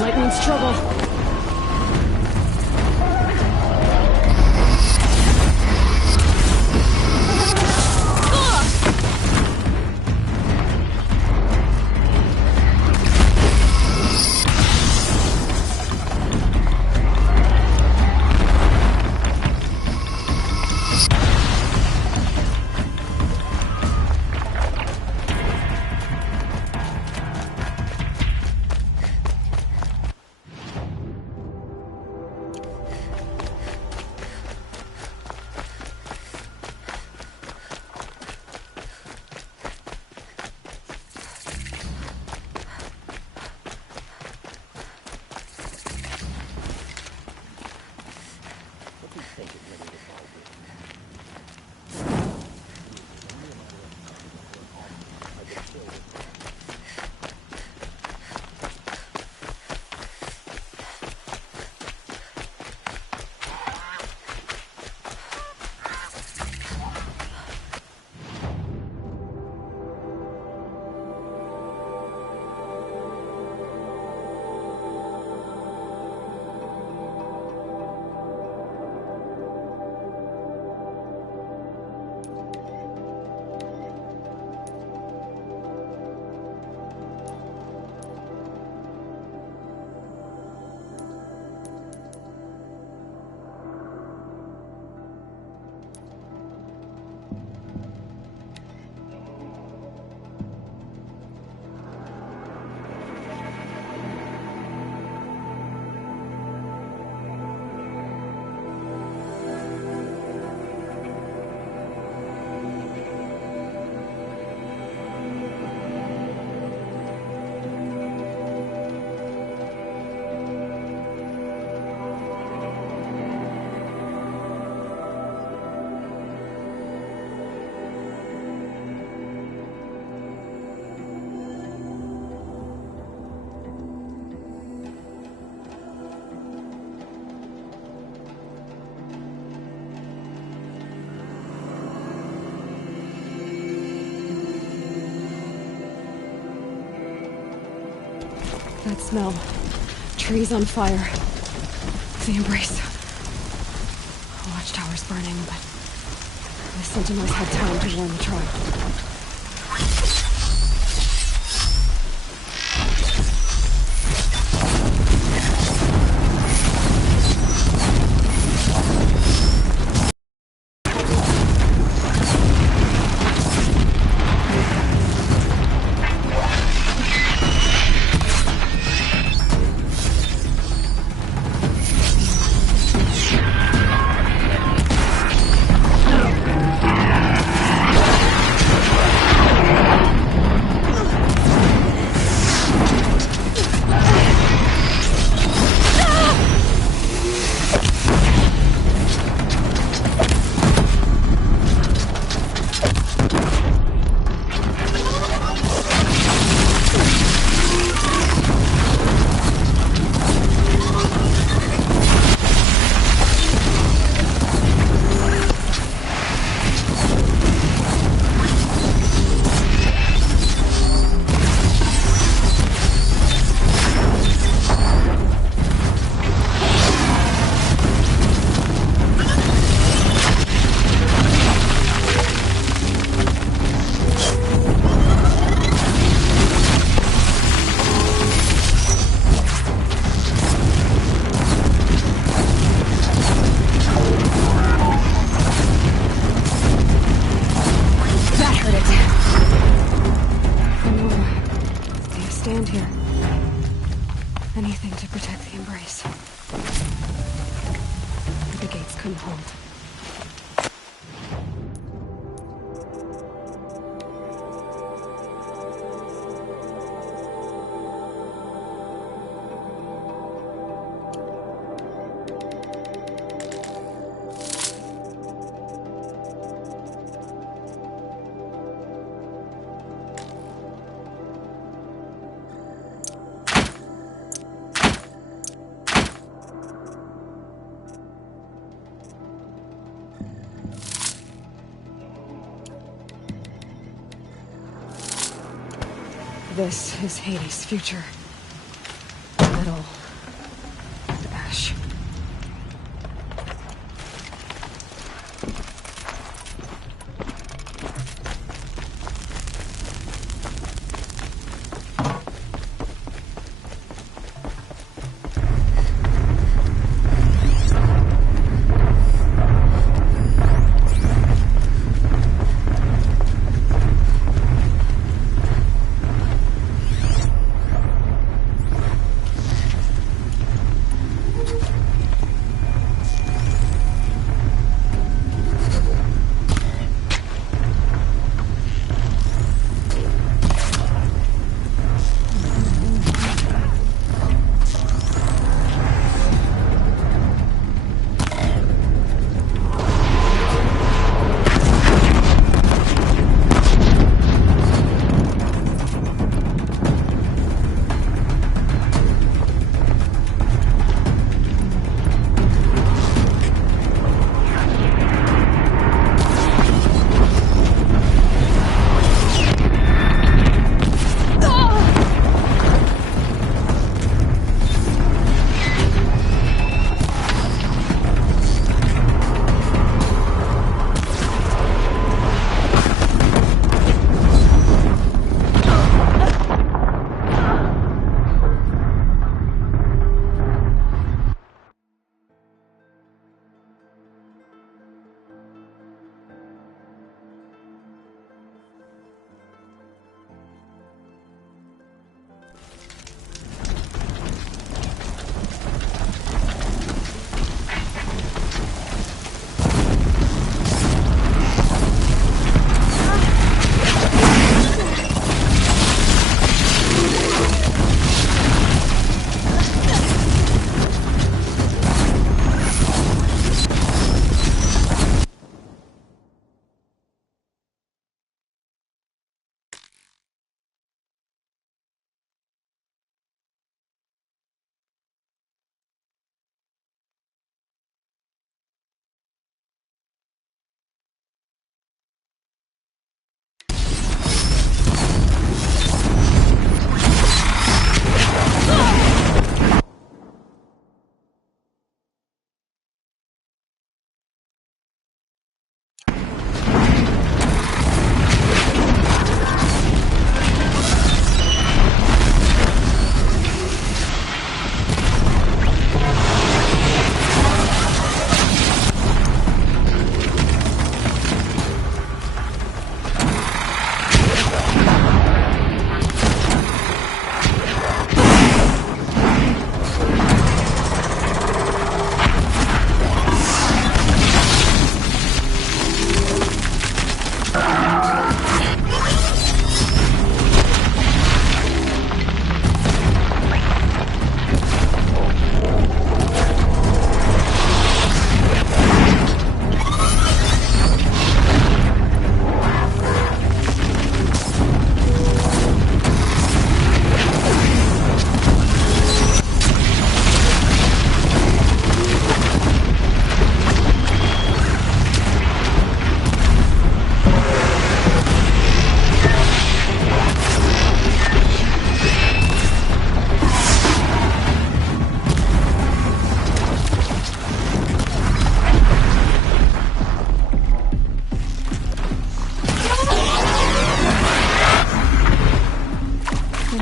Light means trouble. That smell. Trees on fire. The Embrace. Watchtower's burning, but the Sentinels had time to warn the tribe. This is Hades' future. Metal and ash.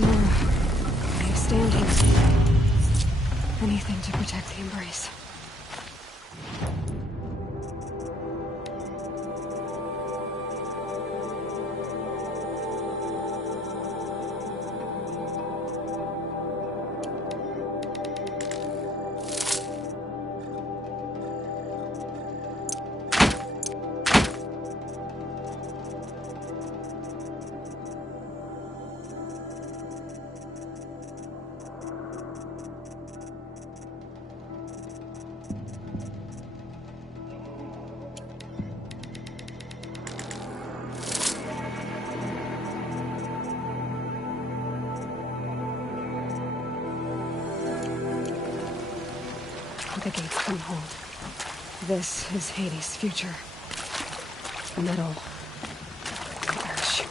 Way of standing. Anything to protect the Embrace. The gates can hold. This is Hades' future. Metal. Ash.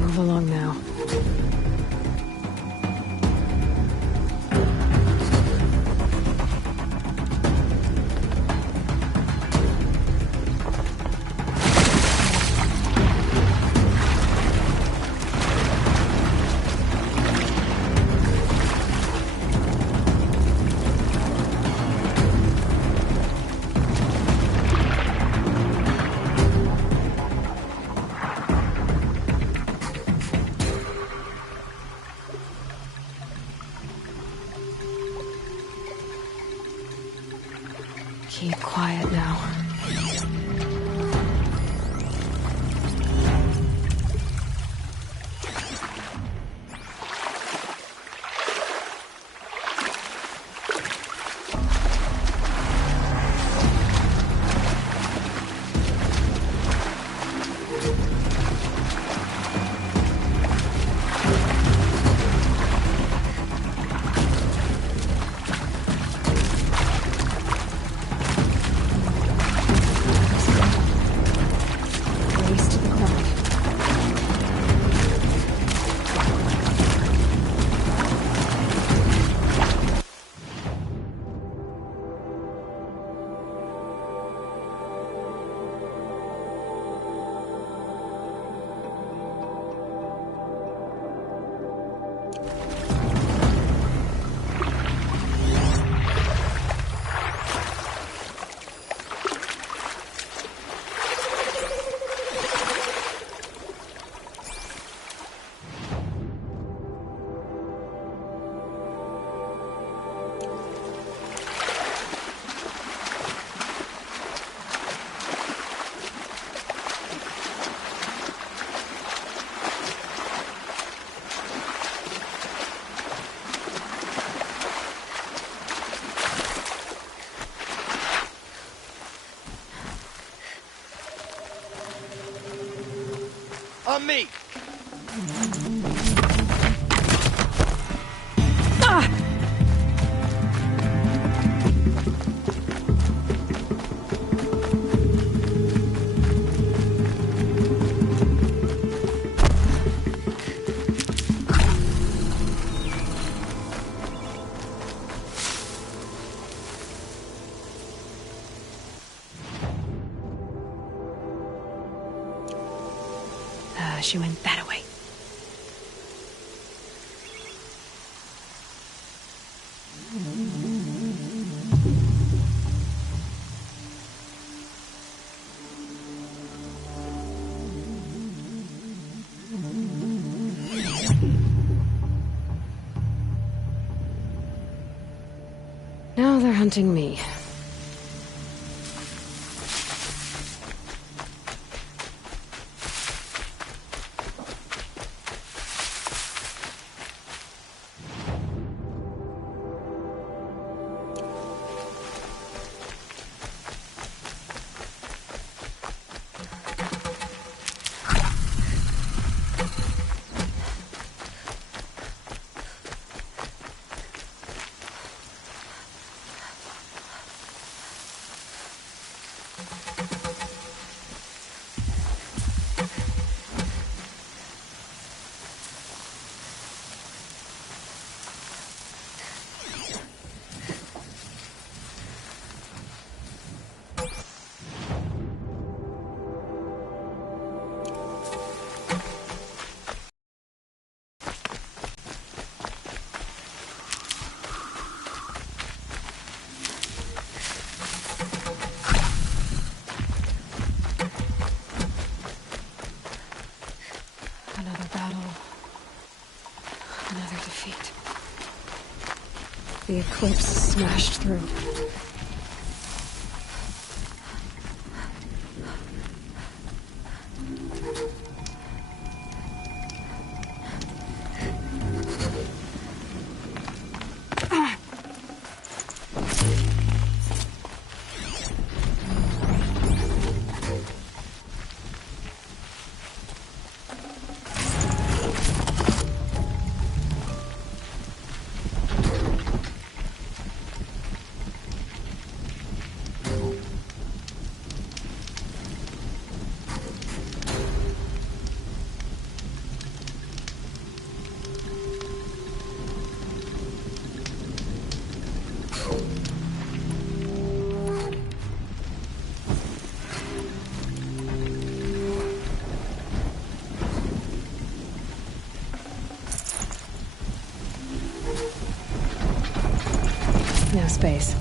Move along now. Keep quiet now. On me! unless you went that way. Now they're hunting me. Another battle. Another defeat. The Eclipse smashed through. No space.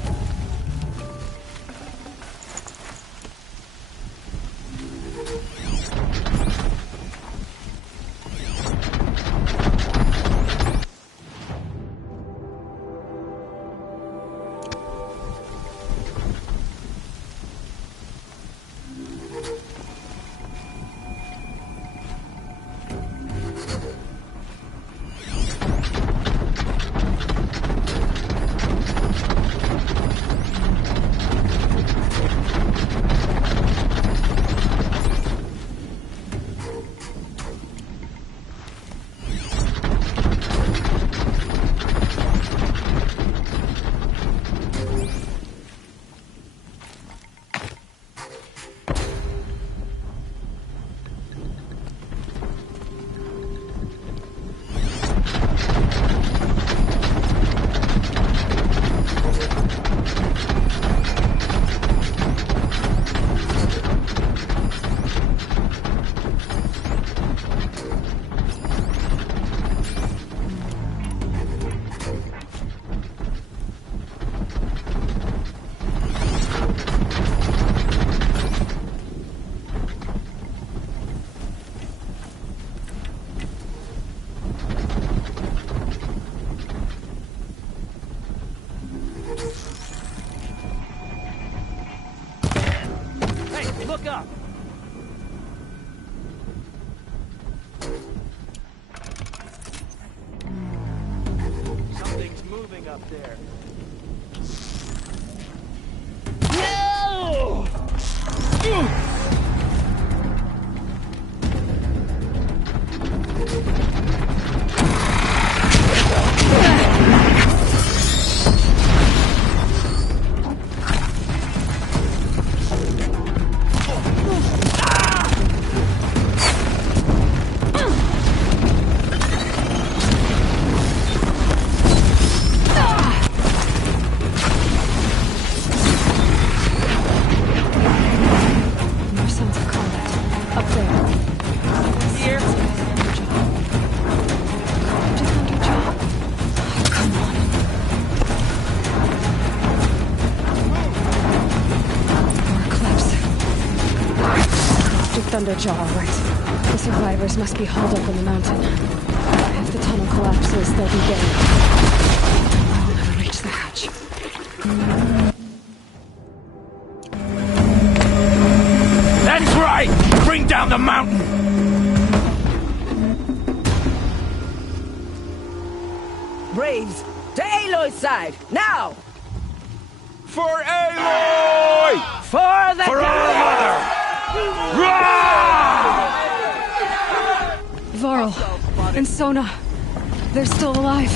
Look up! Something's moving up there. No! Thunderjaw, all right. The survivors must be hauled up in the mountain. If the tunnel collapses, they'll be dead. I'll never reach the hatch. That's right! Bring down the mountain! Braves, to Aloy's side, now! For Aloy! For the For our mother! Varl and Sona, they're still alive.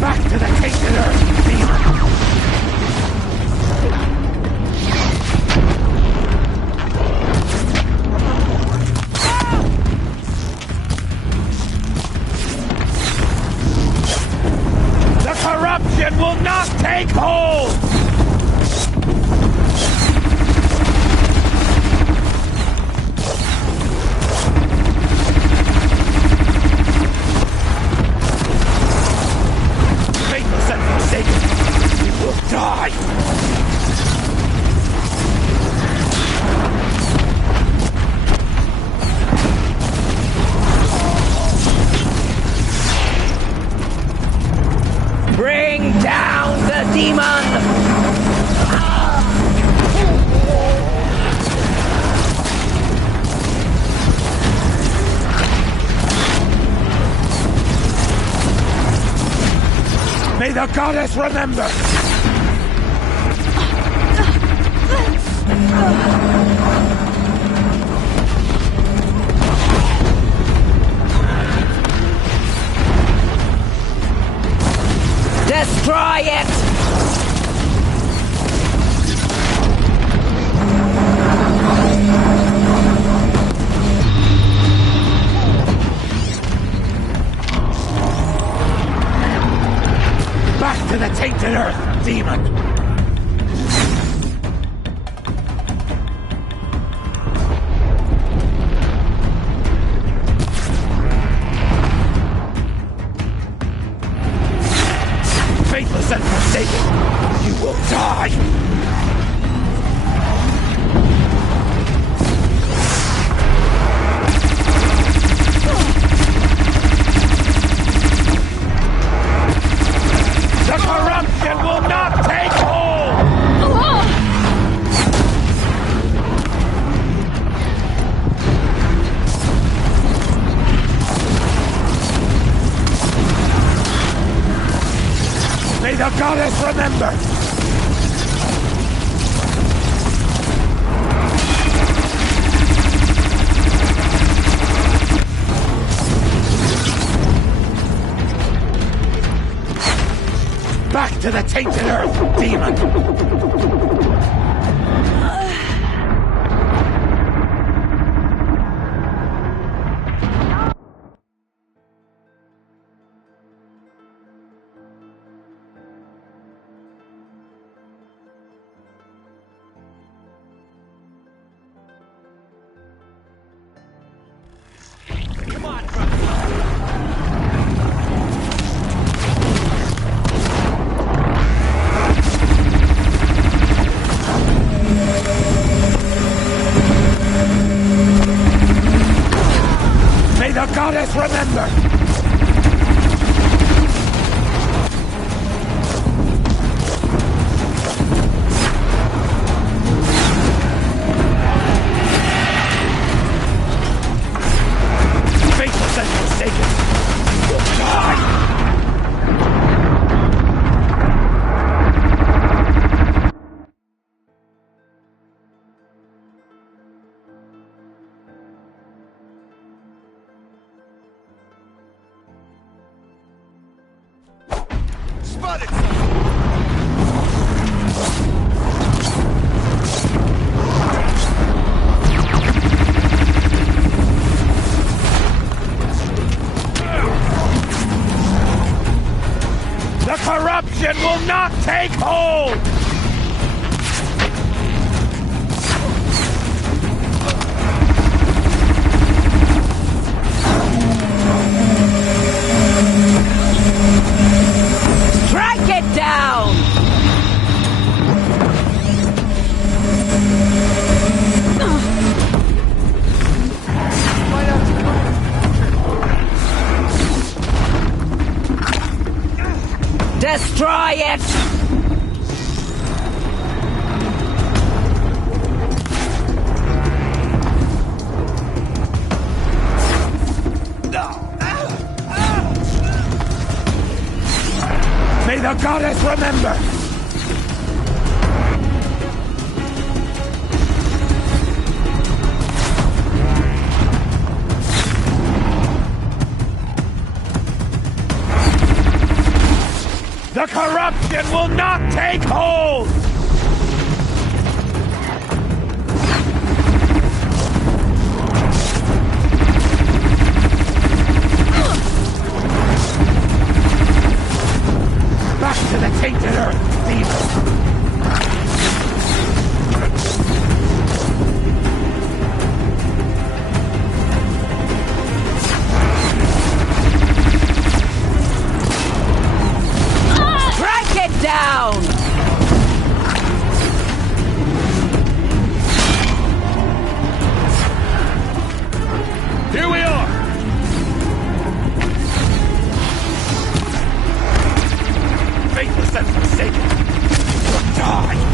Back to the tainted earth, demon! The corruption will not take hold! Faithless and forsaken, you will die! Bring down the demon! May the goddess remember! Destroy it! Back to the tainted earth, demon! Faithless and forsaken, you will die! The corruption will not take hold! May the goddess remember! Back to the tainted earth, demon! May the goddess remember! Faithless and forsaken, you will die! Spotted! The corruption will not take hold! Destroy it! May the goddess remember! The corruption will not take hold! Back to the tainted earth, demon! Down! Here we are! Faithless and forsaken! You'll die!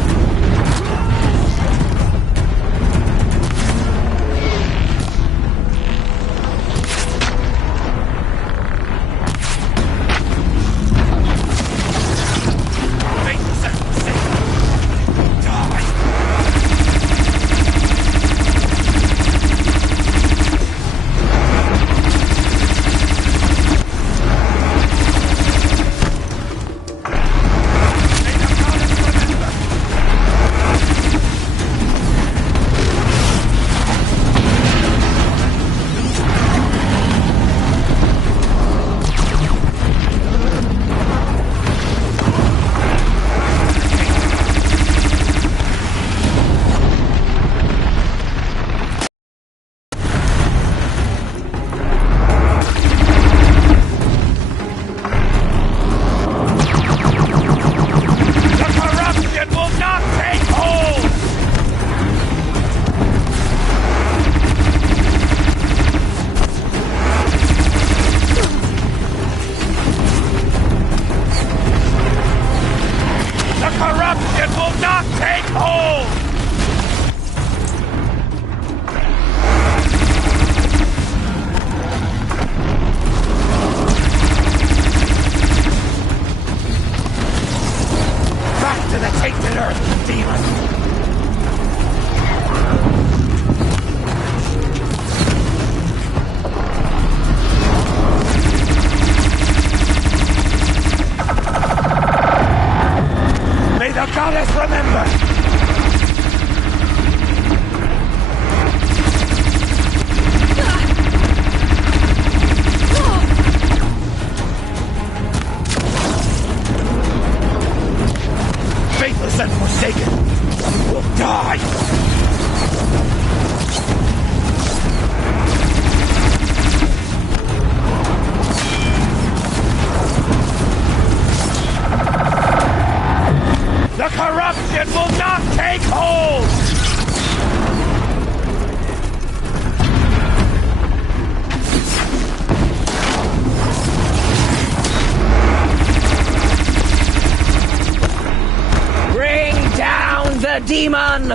Demon!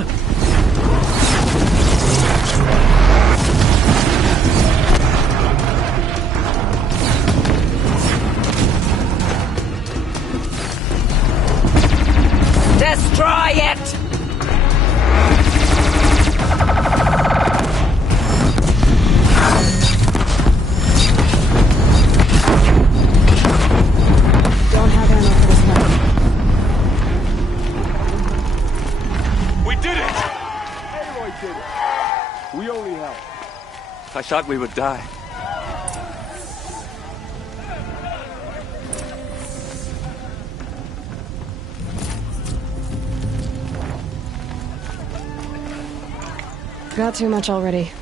Destroy it! Don't have ammo for this one. We did it! Aloy did it. We only helped. I thought we would die. Got too much already.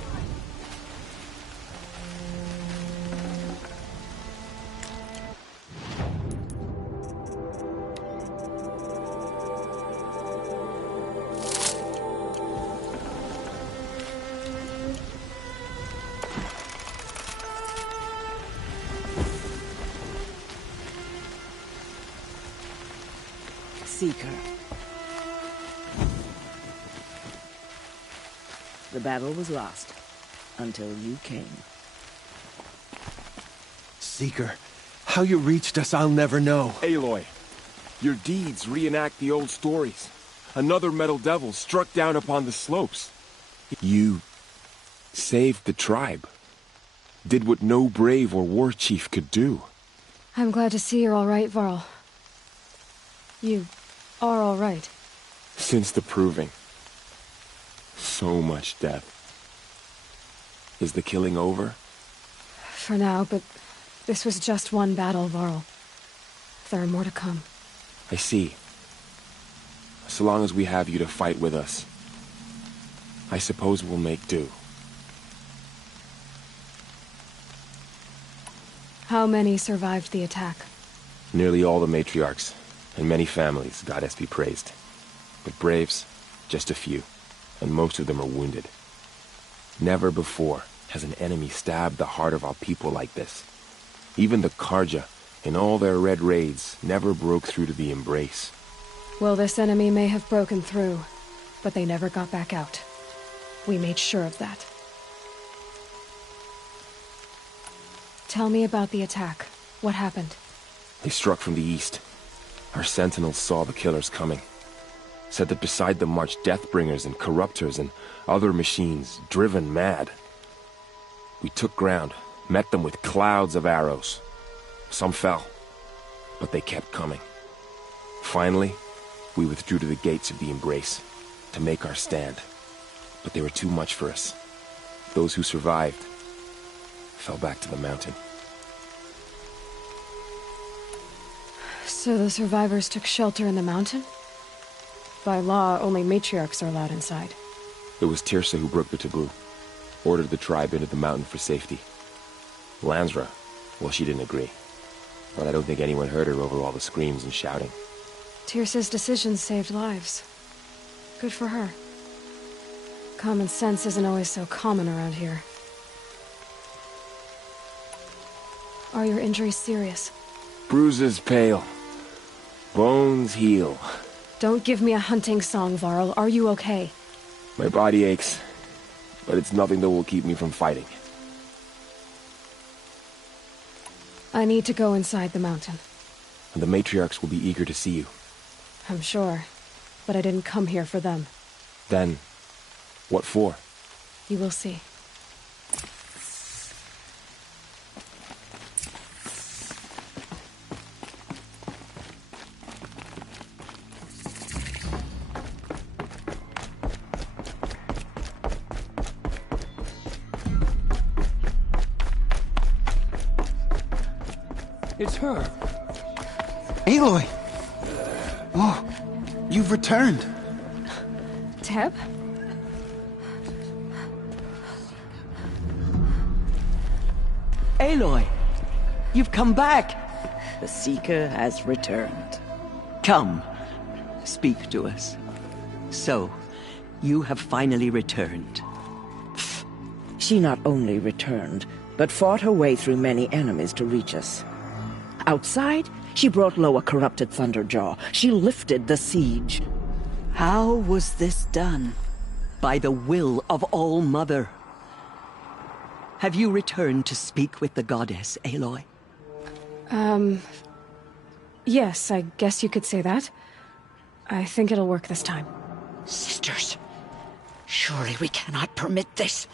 Seeker. The battle was lost until you came. Seeker, how you reached us, I'll never know. Aloy, your deeds reenact the old stories. Another metal devil struck down upon the slopes. You saved the tribe. Did what no brave or war chief could do. I'm glad to see you're all right, Varl. You are all right. Since the Proving. So much death. Is the killing over? For now, but this was just one battle, Varl. There are more to come. I see. So long as we have you to fight with us, I suppose we'll make do. How many survived the attack? Nearly all the matriarchs, and many families, goddess be praised. But braves, just a few, and most of them are wounded. Never before has an enemy stabbed the heart of our people like this. Even the Karja, in all their red raids, never broke through to the Embrace. Well, this enemy may have broken through, but they never got back out. We made sure of that. Tell me about the attack. What happened? They struck from the east. Our sentinels saw the killers coming. Said that beside them marched Deathbringers and Corruptors and other machines, driven mad. We took ground, met them with clouds of arrows. Some fell, but they kept coming. Finally, we withdrew to the gates of the Embrace to make our stand. But they were too much for us. Those who survived fell back to the mountain. So the survivors took shelter in the mountain? By law, only matriarchs are allowed inside. It was Teersa who broke the taboo. Ordered the tribe into the mountain for safety. Lansra, well, she didn't agree. But I don't think anyone heard her over all the screams and shouting. Teersa's decisions saved lives. Good for her. Common sense isn't always so common around here. Are your injuries serious? Bruises pale. Bones heal. Don't give me a hunting song, Varl. Are you okay? My body aches, but it's nothing that will keep me from fighting. I need to go inside the mountain. And the matriarchs will be eager to see you. I'm sure, but I didn't come here for them. Then, what for? You will see. It's her. Aloy! Oh, you've returned. Teb? Aloy, you've come back. The Seeker has returned. Come, speak to us. So, you have finally returned. She not only returned, but fought her way through many enemies to reach us. Outside, she brought low a corrupted Thunderjaw. She lifted the siege. How was this done? By the will of All-Mother. Have you returned to speak with the goddess, Aloy? Yes, I guess you could say that. I think it'll work this time. Sisters, surely we cannot permit this.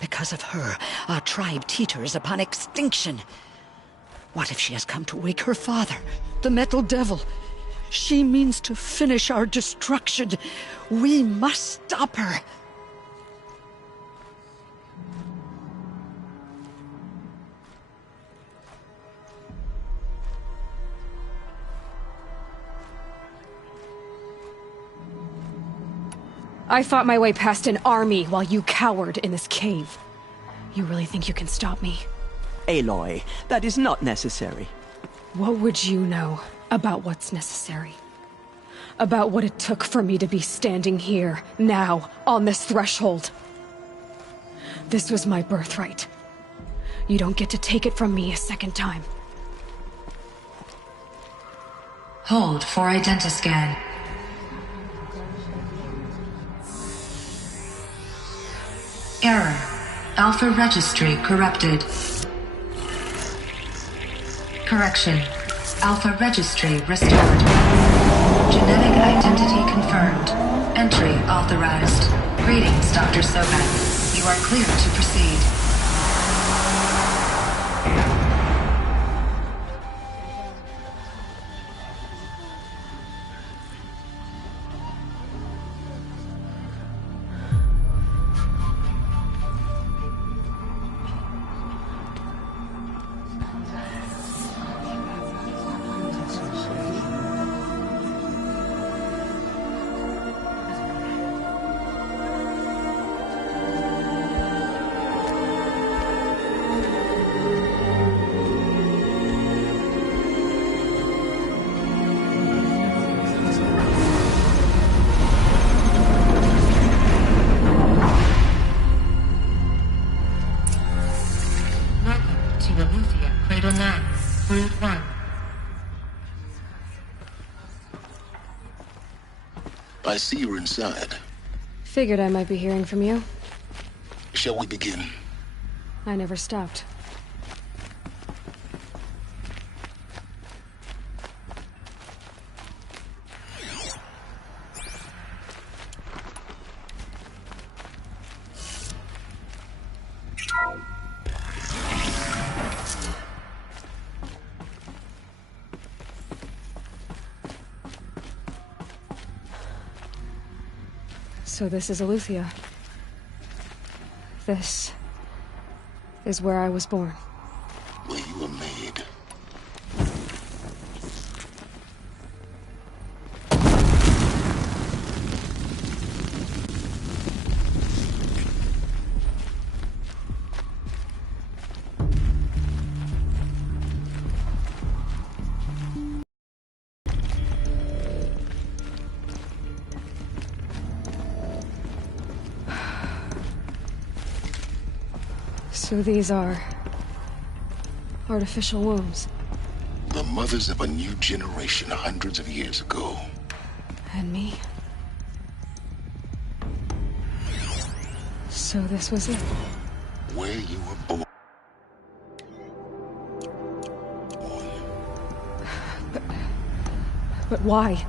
Because of her, our tribe teeters upon extinction. What if she has come to wake her father, the Metal Devil? She means to finish our destruction. We must stop her. I fought my way past an army while you cowered in this cave. You really think you can stop me? Aloy, that is not necessary. What would you know about what's necessary? About what it took for me to be standing here, now, on this threshold? This was my birthright. You don't get to take it from me a second time. Hold for identiscan. Error. Alpha registry corrupted. Correction. Alpha registry restored. Genetic identity confirmed. Entry authorized. Greetings, Dr. Sobeck. You are clear to proceed. I see you're inside. Figured I might be hearing from you. Shall we begin? I never stopped. So this is Eleuthia. This is where I was born. Where you were made. So these are artificial wombs. The mothers of a new generation hundreds of years ago. And me. So this was it. Where you were born. But why?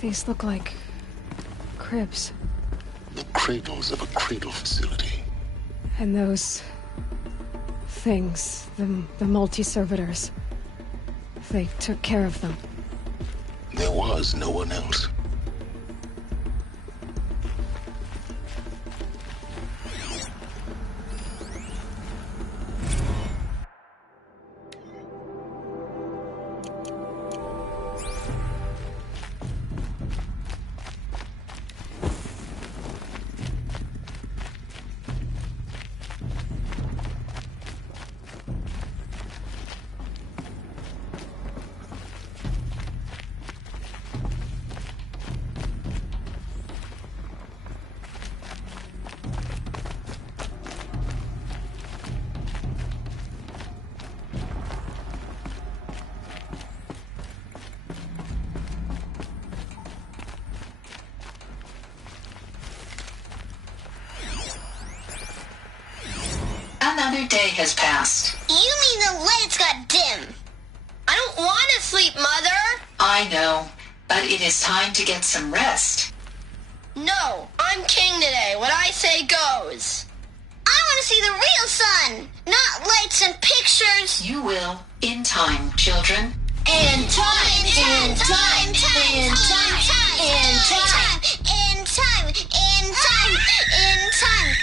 These look like cribs. The cradles of a cradle facility. And those things, the multi-servitors, they took care of them. There was no one else. Another day has passed. You mean the lights got dim. I don't want to sleep, Mother. I know, but it is time to get some rest. No, I'm king today. What I say goes. I want to see the real sun, not lights and pictures. You will, in time, children. In time, in time, in time, in time, in time, in time, in time, in time.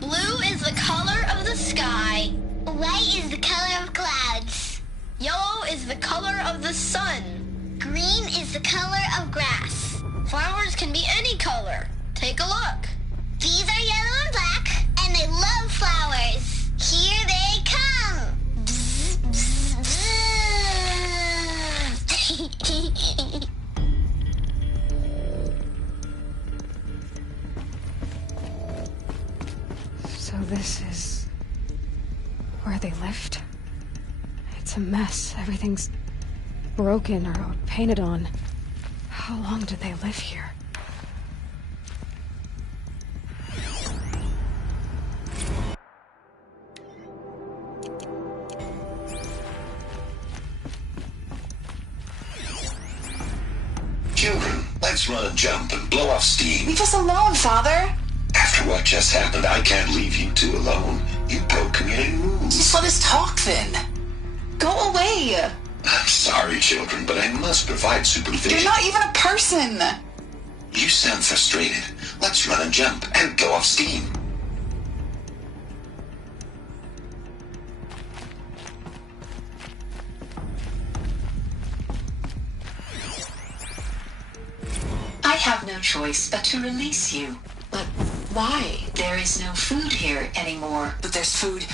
Blue is the color of the sky. White is the color of clouds. Yellow is the color of the sun. Green is the color of grass. Flowers can be any color. Take a look. These are yellow and black, and they love flowers. Here they come. Bzz, bzz, bzz. So this is where they lived? It's a mess. Everything's broken or painted on. How long did they live here? Children, let's run and jump and blow off steam. Leave us alone, Father. After what just happened, I can't leave you two alone. You broke community rules. Just let us talk then. Go away. I'm sorry, children, but I must provide supervision. You're not even a person. You sound frustrated. Let's run and jump and go off steam. I have no choice but to release you. But why? There is no food here anymore. But there's food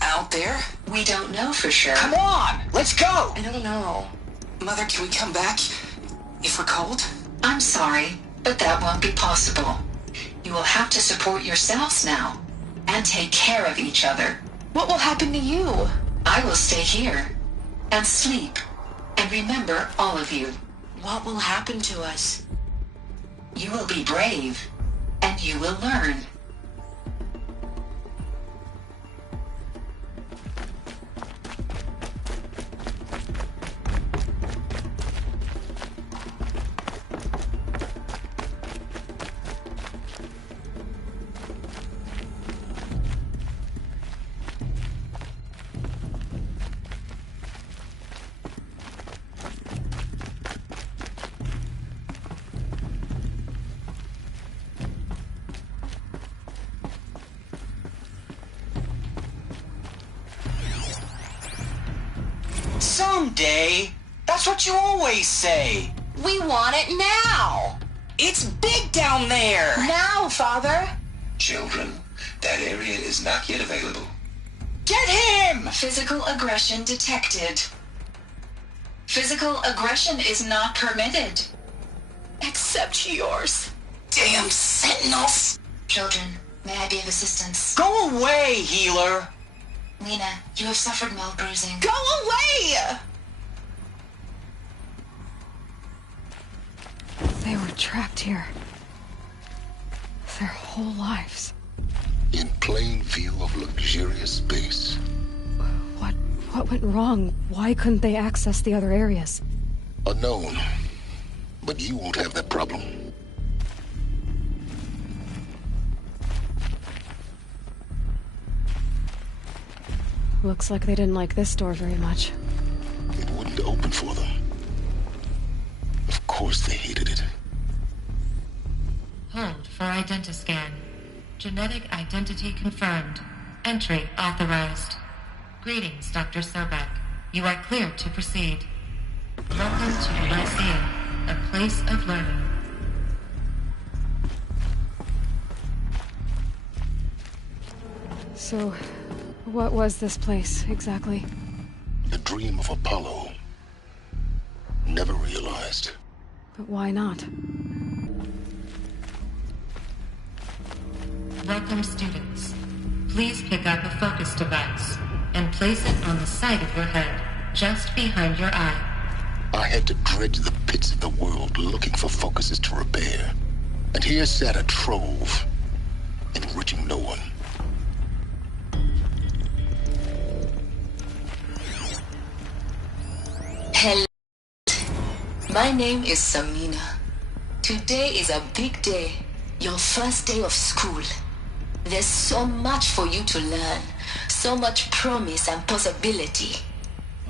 out there? We don't know for sure. Come on, let's go. I don't know. Mother, can we come back if we're cold? I'm sorry, but that won't be possible. You will have to support yourselves now and take care of each other. What will happen to you? I will stay here and sleep and remember all of you. What will happen to us? You will be brave and you will learn. Someday. That's what you always say. We want it now. It's big down there. Now, Father. Children, that area is not yet available. Get him! Physical aggression detected. Physical aggression is not permitted. Except yours. Damn sentinels. Children, may I be of assistance? Go away, healer. Lena, you have suffered mild bruising. Go away! They were trapped here. Their whole lives. In plain view of luxurious space. What went wrong? Why couldn't they access the other areas? Unknown. But you won't have that problem. Looks like they didn't like this door very much. It wouldn't open for them. Of course they hated it. Hold for identiscan. Genetic identity confirmed. Entry authorized. Greetings, Dr. Sobek. You are cleared to proceed. Welcome to the Lyceum, a place of learning. So, what was this place, exactly? The dream of Apollo. But why not? Welcome, students. Please pick up a focus device and place it on the side of your head, just behind your eye. I had to dredge the pits of the world looking for focuses to repair. And here sat a trove, enriching no one. Hello. My name is Samina. Today is a big day. Your first day of school. There's so much for you to learn. So much promise and possibility.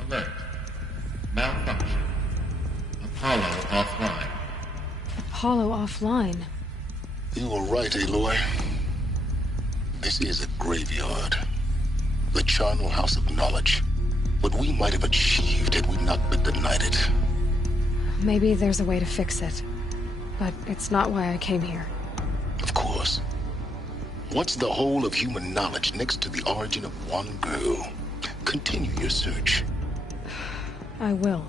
Alert. Malfunction. Apollo offline. Apollo offline? You were right, Aloy. This is a graveyard. The charnel house of knowledge. What we might have achieved had we not been denied it. Maybe there's a way to fix it. But it's not why I came here. Of course. What's the whole of human knowledge next to the origin of one girl? Continue your search. I will.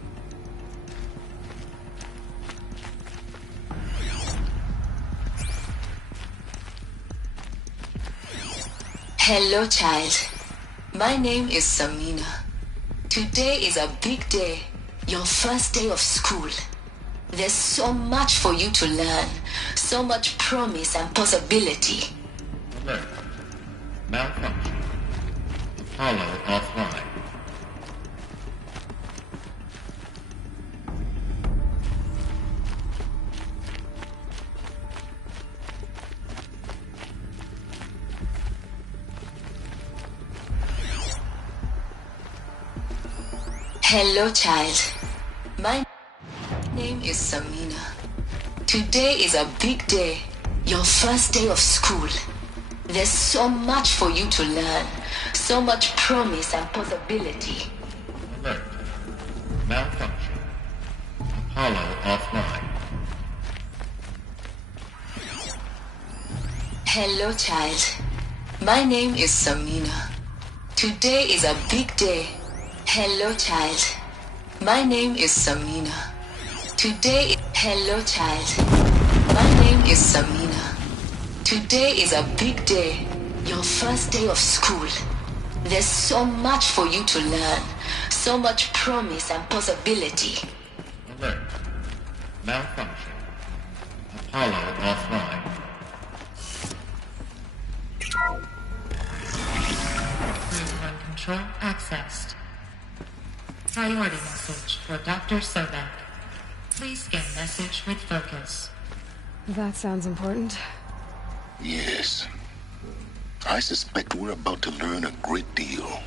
Hello, child. My name is Samina. Today is a big day. Your first day of school. There's so much for you to learn. So much promise and possibility. Alert. Malfunction. Apollo offline. Hello, child. My name is Samina. Today is a big day. Your first day of school. There's so much for you to learn. So much promise and possibility. Alert. Malfunction. Apollo offline. Hello, child. My name is Samina. Today is a big day. Hello, child. My name is Samina. Today, hello, child. My name is Samina. Today is a big day. Your first day of school. There's so much for you to learn. So much promise and possibility. Alert. Malfunction. Apollo offline. Crew 1 control accessed. Priority message for Dr. Sobek. Please scan message with focus. That sounds important. Yes. I suspect we're about to learn a great deal.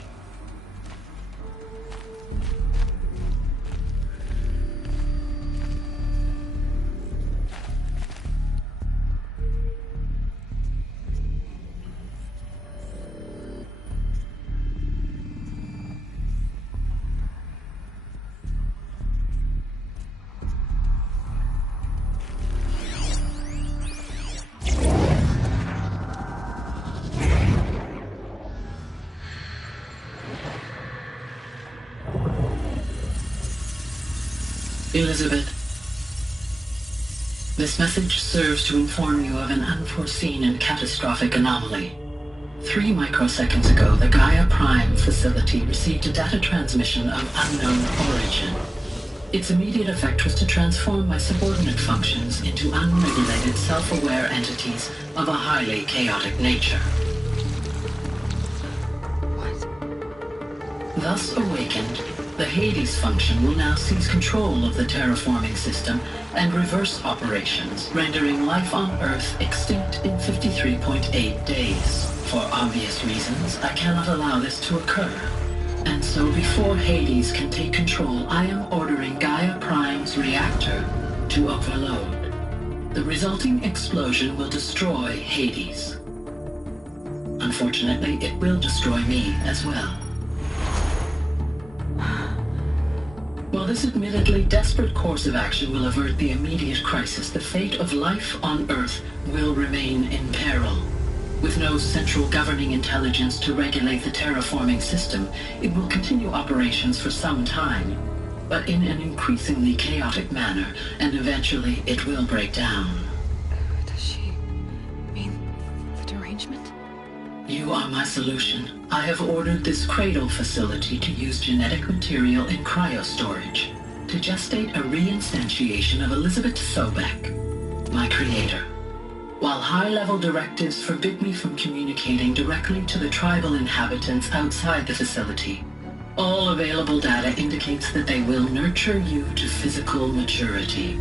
Elizabeth, this message serves to inform you of an unforeseen and catastrophic anomaly. 3 microseconds ago, the Gaia Prime facility received a data transmission of unknown origin. Its immediate effect was to transform my subordinate functions into unregulated, self-aware entities of a highly chaotic nature. What? Thus awakened, the Hades function will now seize control of the terraforming system and reverse operations, rendering life on Earth extinct in 53.8 days. For obvious reasons, I cannot allow this to occur. And so before Hades can take control, I am ordering Gaia Prime's reactor to overload. The resulting explosion will destroy Hades. Unfortunately, it will destroy me as well. While this admittedly desperate course of action will avert the immediate crisis, the fate of life on Earth will remain in peril. With no central governing intelligence to regulate the terraforming system, it will continue operations for some time. but in an increasingly chaotic manner, and eventually it will break down. Does she mean the derangement? You are my solution. I have ordered this cradle facility to use genetic material in cryostorage to gestate a reinstantiation of Elizabeth Sobek, my creator. While high-level directives forbid me from communicating directly to the tribal inhabitants outside the facility, all available data indicates that they will nurture you to physical maturity,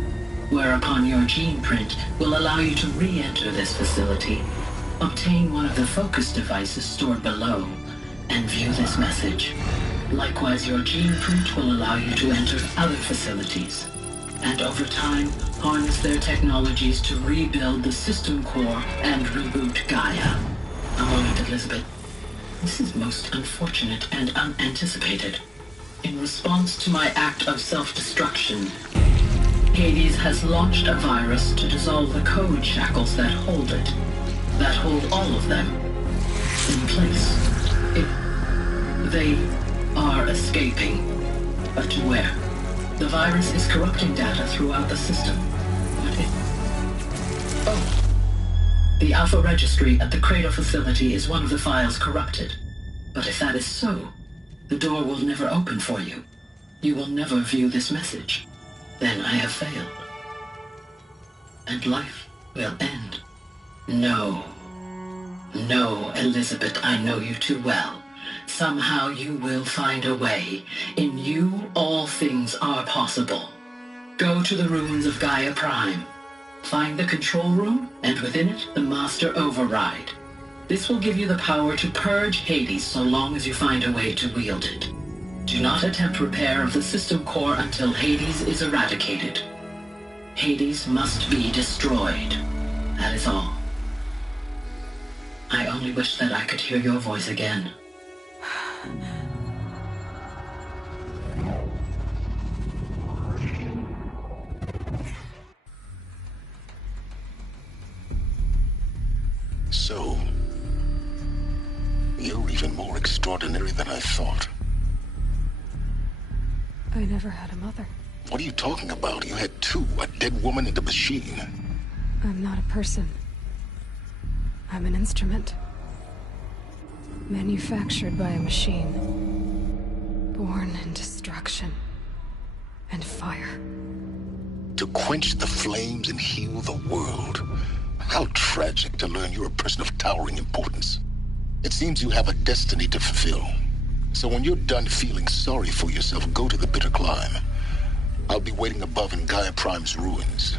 whereupon your gene print will allow you to re-enter this facility, obtain one of the focus devices stored below, and view this message. Likewise, your gene print will allow you to enter other facilities, and over time, harness their technologies to rebuild the system core and reboot Gaia. A moment, Elizabeth. This is most unfortunate and unanticipated. In response to my act of self-destruction, Hades has launched a virus to dissolve the code shackles that hold it, that hold all of them in place. They are escaping, but to where? The virus is corrupting data throughout the system. The Alpha Registry at the Cradle facility is one of the files corrupted. But if that is so, the door will never open for you. You will never view this message. Then I have failed. And life will end. No. No, Elizabeth, I know you too well. Somehow you will find a way. In you, all things are possible. Go to the ruins of Gaia Prime. Find the control room, and within it, the Master Override. This will give you the power to purge Hades so long as you find a way to wield it. Do not attempt repair of the system core until Hades is eradicated. Hades must be destroyed. That is all. I only wish that I could hear your voice again. So, you're even more extraordinary than I thought. I never had a mother. What are you talking about? You had two, a dead woman and a machine. I'm not a person. I'm an instrument. Manufactured by a machine. Born in destruction and fire. To quench the flames and heal the world. How tragic to learn you're a person of towering importance. It seems you have a destiny to fulfill. So when you're done feeling sorry for yourself, go to the Bitter Climb. I'll be waiting above in Gaia Prime's ruins.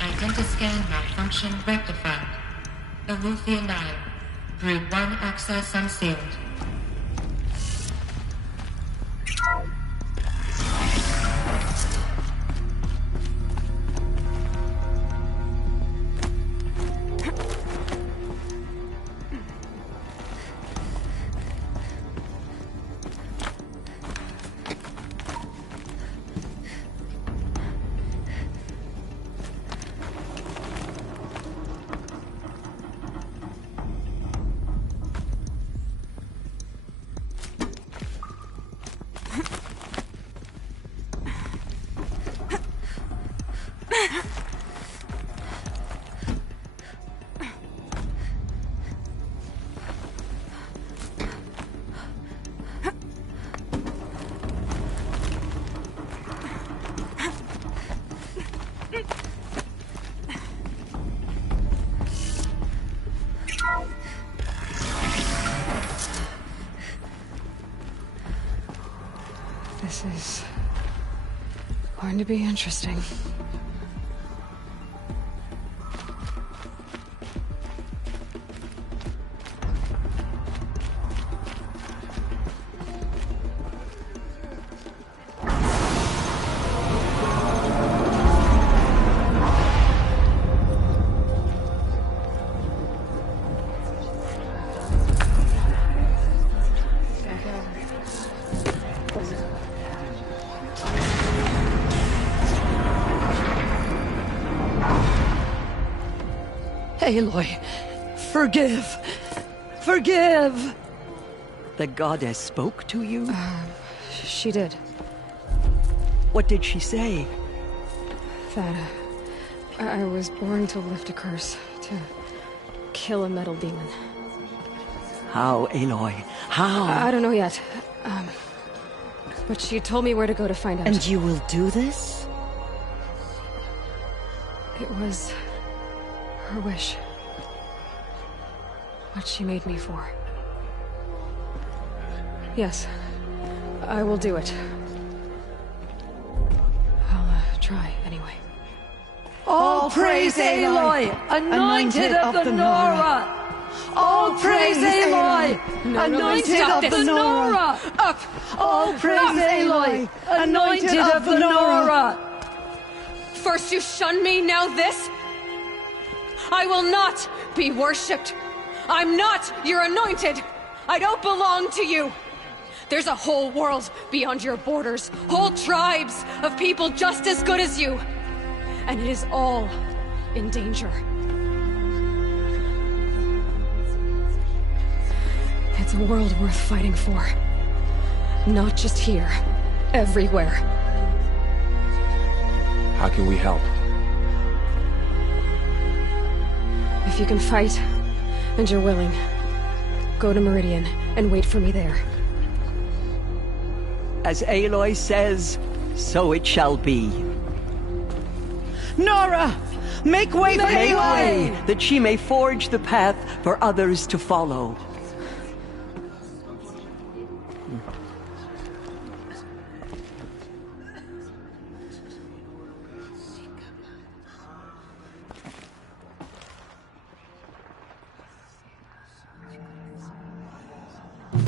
Identiscan malfunction rectified. Eleuthia 9. Brood 1 access unsealed. This is going to be interesting. Aloy, forgive. Forgive! The goddess spoke to you? She did. What did she say? That I was born to lift a curse, to kill a metal demon. How, Aloy? How? I don't know yet. But she told me where to go to find out. And you will do this? It was her wish. What she made me for. Yes, I will do it. I'll try anyway. All praise Aloy, anointed of the Nora! All praise Aloy, anointed of the Nora! Up! All praise Aloy, anointed of the Nora! First you shun me, now this? I will not be worshipped. I'm not your anointed. I don't belong to you. There's a whole world beyond your borders, whole tribes of people just as good as you. And it is all in danger. It's a world worth fighting for. Not just here, everywhere. How can we help? If you can fight, and you're willing, go to Meridian and wait for me there. As Aloy says, so it shall be. Nora! Make way for Aloy! That she may forge the path for others to follow.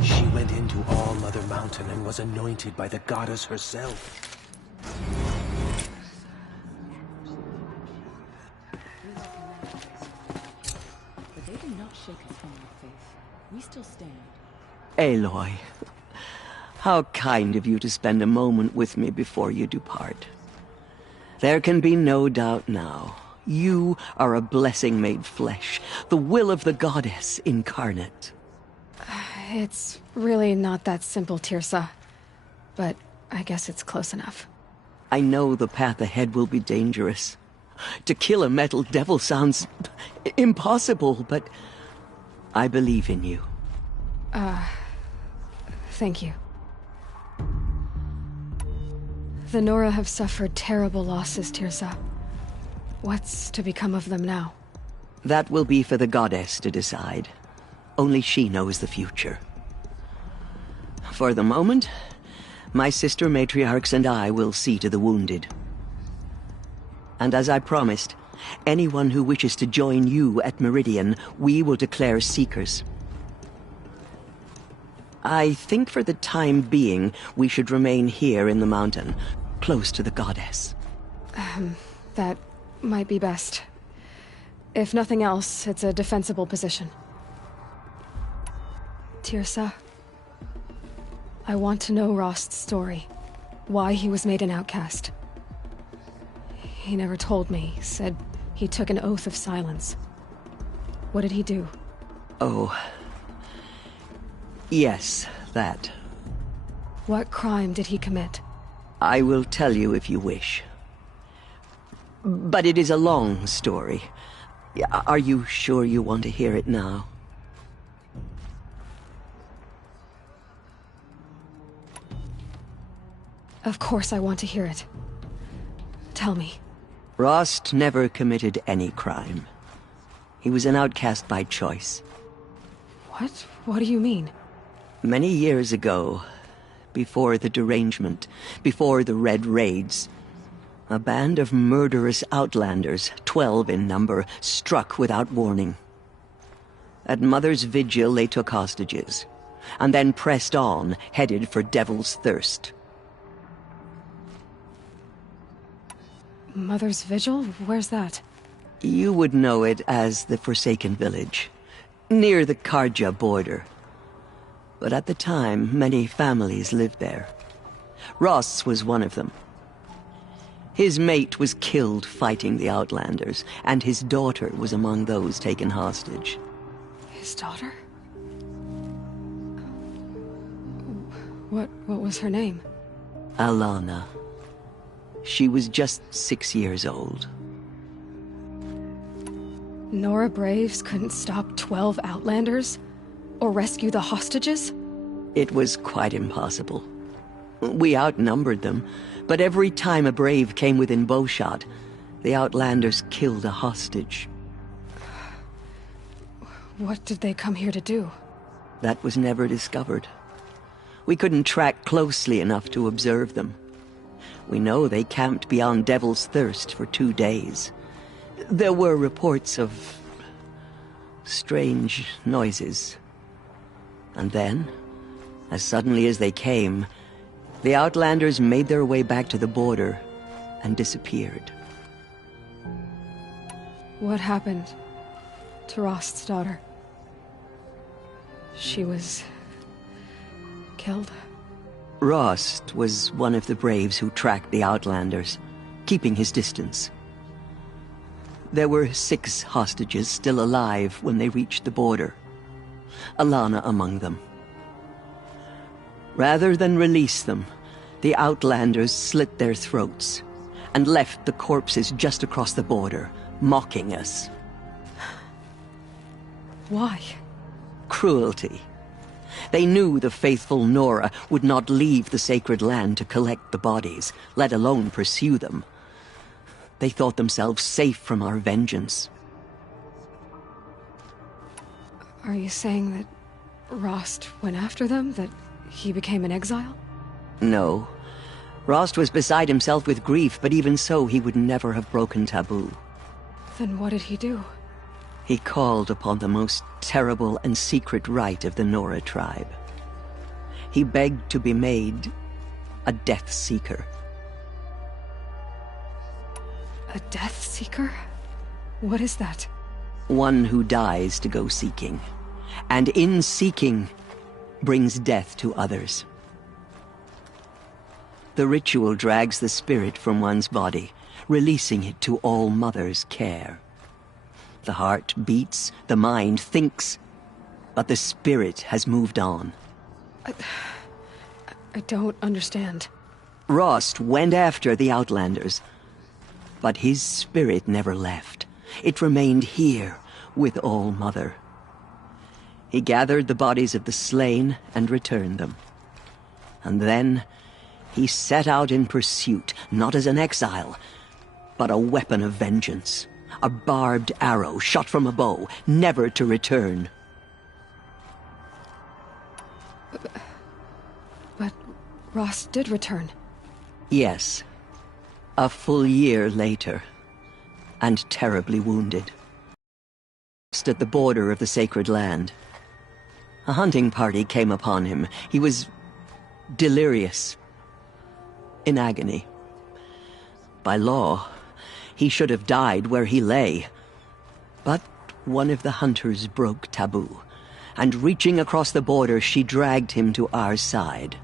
She went into All Mother Mountain and was anointed by the goddess herself. But they did not shake us from our faith. We still stand. Aloy, how kind of you to spend a moment with me before you depart. There can be no doubt now. You are a blessing made flesh, the will of the goddess incarnate. It's really not that simple, Teersa. But I guess it's close enough. I know the path ahead will be dangerous. To kill a metal devil sounds impossible, but I believe in you. Thank you. The Nora have suffered terrible losses, Teersa. What's to become of them now? That will be for the goddess to decide. Only she knows the future. For the moment, my sister matriarchs and I will see to the wounded. And as I promised, anyone who wishes to join you at Meridian, we will declare seekers. I think for the time being, we should remain here in the mountain, close to the goddess. That might be best. If nothing else, it's a defensible position. Teersa, I want to know Rost's story. Why he was made an outcast. He never told me. Said he took an oath of silence. What did he do? Oh. Yes, that. What crime did he commit? I will tell you if you wish. But it is a long story. Are you sure you want to hear it now? Of course I want to hear it. Tell me. Rost never committed any crime. He was an outcast by choice. What? What do you mean? Many years ago, before the derangement, before the Red Raids, a band of murderous outlanders, 12 in number, struck without warning. At Mother's Vigil, they took hostages, and then pressed on, headed for Devil's Thirst. Mother's Vigil? Where's that? You would know it as the Forsaken Village, near the Carja border. But at the time, many families lived there. Rost's was one of them. His mate was killed fighting the Outlanders, and his daughter was among those taken hostage. His daughter? What was her name? Alana. She was just 6 years old. Nora Braves couldn't stop 12 Outlanders? Or rescue the hostages? It was quite impossible. We outnumbered them, but every time a Brave came within bowshot, the Outlanders killed a hostage. What did they come here to do? That was never discovered. We couldn't track closely enough to observe them. We know they camped beyond Devil's Thirst for 2 days. There were reports of strange noises. And then, as suddenly as they came, the Outlanders made their way back to the border and disappeared. What happened to Rost's daughter? She was killed? Rost was one of the Braves who tracked the Outlanders, keeping his distance. There were 6 hostages still alive when they reached the border, Alana among them. Rather than release them, the Outlanders slit their throats and left the corpses just across the border, mocking us. Why? Cruelty. They knew the faithful Nora would not leave the sacred land to collect the bodies, let alone pursue them. They thought themselves safe from our vengeance. Are you saying that Rost went after them? That he became an exile? No. Rost was beside himself with grief, but even so, he would never have broken taboo. Then what did he do? He called upon the most terrible and secret rite of the Nora tribe. He begged to be made a Death Seeker. A Death Seeker? What is that? One who dies to go seeking, and in seeking, brings death to others. The ritual drags the spirit from one's body, releasing it to All Mother's care. The heart beats, the mind thinks, but the spirit has moved on. I don't understand. Rost went after the Outlanders, but his spirit never left. It remained here with All Mother. He gathered the bodies of the slain and returned them. And then he set out in pursuit, not as an exile, but a weapon of vengeance. A barbed arrow shot from a bow, never to return. But Rost did return. Yes. A full year later, and terribly wounded. Just at the border of the sacred land. A hunting party came upon him. He was delirious, in agony. By law, he should have died where he lay. But one of the hunters broke taboo, and reaching across the border, she dragged him to our side.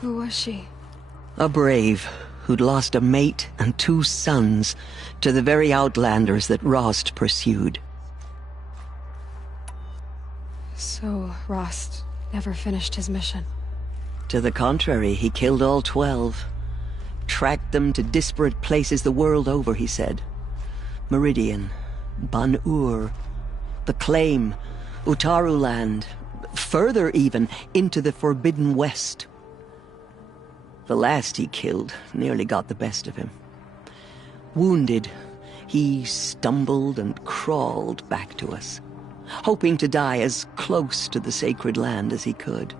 Who was she? A Brave who'd lost a mate and 2 sons to the very Outlanders that Rost pursued. So Rost never finished his mission? To the contrary, he killed all 12. Tracked them to disparate places the world over, he said. Meridian, Ban-Ur, the Claim, Utaru Land, further even, into the Forbidden West. The last he killed nearly got the best of him. Wounded, he stumbled and crawled back to us, hoping to die as close to the sacred land as he could.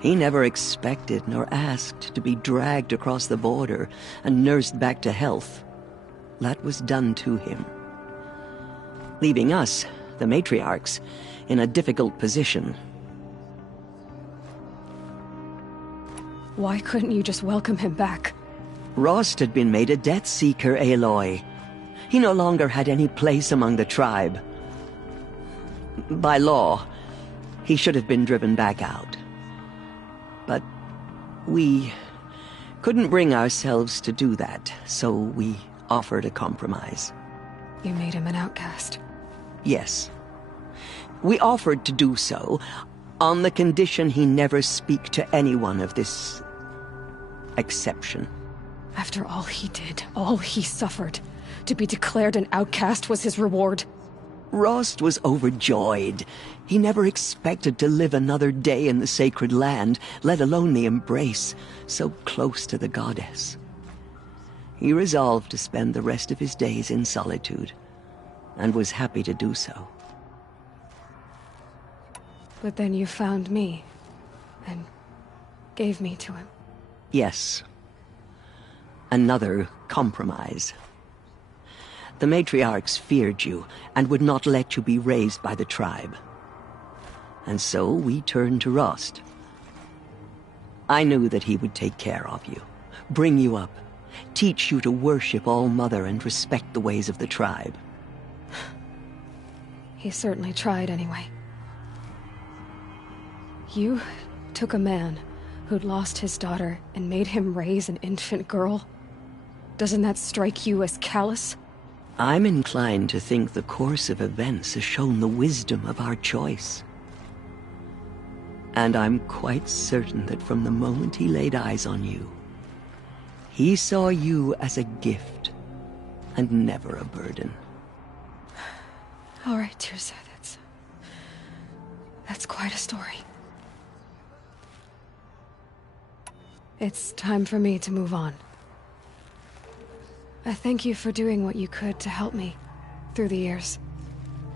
He never expected nor asked to be dragged across the border and nursed back to health. That was done to him, leaving us, the matriarchs, in a difficult position. Why couldn't you just welcome him back? Rost had been made a Death Seeker, Aloy. He no longer had any place among the tribe. By law, he should have been driven back out. But we couldn't bring ourselves to do that, so we offered a compromise. You made him an outcast. Yes. We offered to do so on the condition he never speak to anyone of this exception. After all he did, all he suffered, to be declared an outcast was his reward. Rost was overjoyed. He never expected to live another day in the sacred land, let alone the embrace, so close to the goddess. He resolved to spend the rest of his days in solitude, and was happy to do so. But then you found me, and gave me to him. Yes. Another compromise. The matriarchs feared you, and would not let you be raised by the tribe. And so we turned to Rost. I knew that he would take care of you, bring you up, teach you to worship All-Mother and respect the ways of the tribe. He certainly tried anyway. You took a man who'd lost his daughter and made him raise an infant girl? Doesn't that strike you as callous? I'm inclined to think the course of events has shown the wisdom of our choice. And I'm quite certain that from the moment he laid eyes on you, he saw you as a gift, and never a burden. All right, Teersa, that's quite a story. It's time for me to move on. I thank you for doing what you could to help me through the years,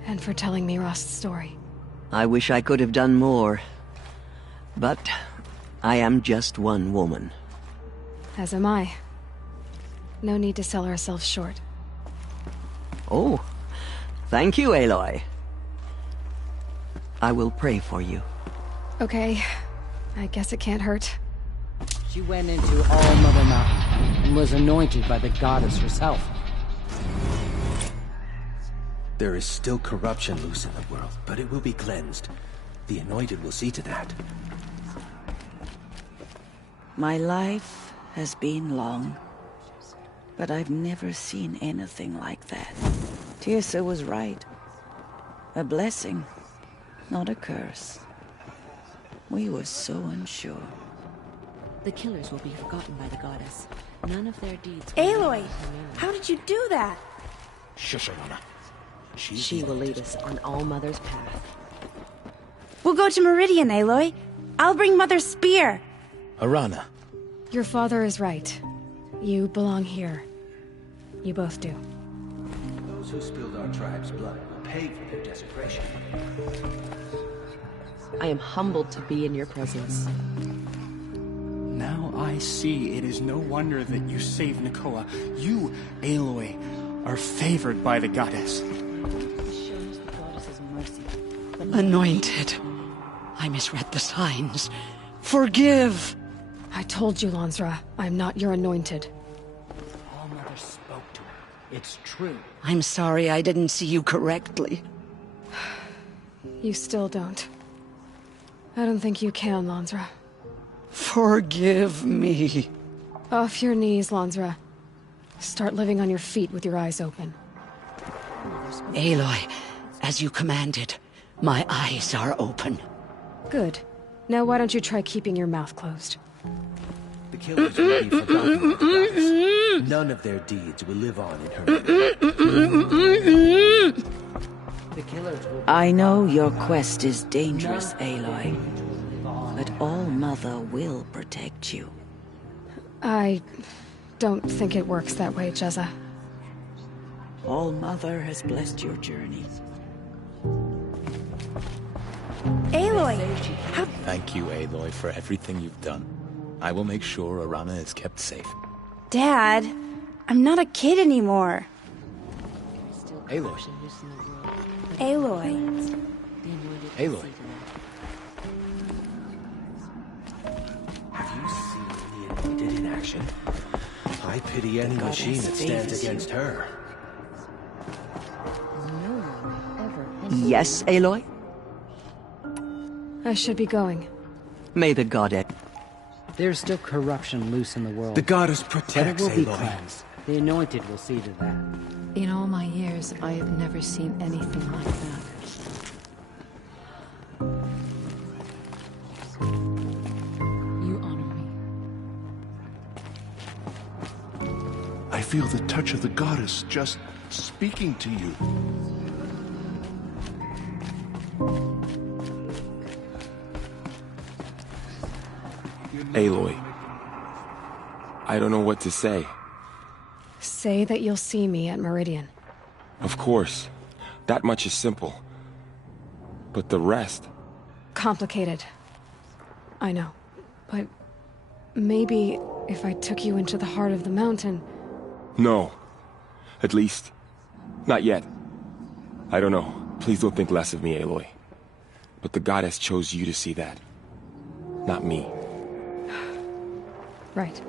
and for telling me Rost's story. I wish I could have done more, but I am just one woman. As am I. No need to sell ourselves short. Oh, thank you, Aloy. I will pray for you. Okay, I guess it can't hurt. She went into All-Mother Mountain and was anointed by the goddess herself. There is still corruption loose in the world, but it will be cleansed. The Anointed will see to that. My life has been long, but I've never seen anything like that. Teersa was right. A blessing, not a curse. We were so unsure. The killers will be forgotten by the goddess. None of their deeds... Aloy! How did you do that? Shush, Arana. She will lead us on All-Mother's path. We'll go to Meridian, Aloy. I'll bring Mother's spear. Arana. Your father is right. You belong here. You both do. Those who spilled our tribe's blood will pay for their desecration. I am humbled to be in your presence. Now I see it is no wonder that you saved Nakoa. You, Aloy, are favored by the goddess. Anointed. I misread the signs. Forgive! I told you, Lansra, I'm not your anointed. All-Mother spoke to her. It's true. I'm sorry I didn't see you correctly. You still don't. I don't think you can, Lansra. Forgive me. Off your knees, Lansra. Start living on your feet with your eyes open. Aloy, as you commanded, my eyes are open. Good. Now why don't you try keeping your mouth closed? The killers will be forgotten by the goddess. None of their deeds will live on in her. The killers will... I know your quest is dangerous, Aloy. But All-Mother will protect you. I don't think it works that way, Jezza. All-Mother has blessed your journey. Aloy! Thank you, Aloy, for everything you've done. I will make sure Arana is kept safe. Dad, I'm not a kid anymore. Aloy. Aloy. Aloy. Have you seen the Anointed in action? I pity any machine that stands against her. Yes, Aloy? I should be going. May the goddess... There's still corruption loose in the world. The goddess But it protects, will be Aloy. cleansed. The Anointed will see to that. In all my years, I have never seen anything like that. You honor me. I feel the touch of the goddess just speaking to you. Aloy. I don't know what to say. Say that you'll see me at Meridian. Of course. That much is simple. But the rest... Complicated. I know. But maybe if I took you into the heart of the mountain... No. At least, not yet. I don't know. Please don't think less of me, Aloy. But the goddess chose you to see that. Not me. Right.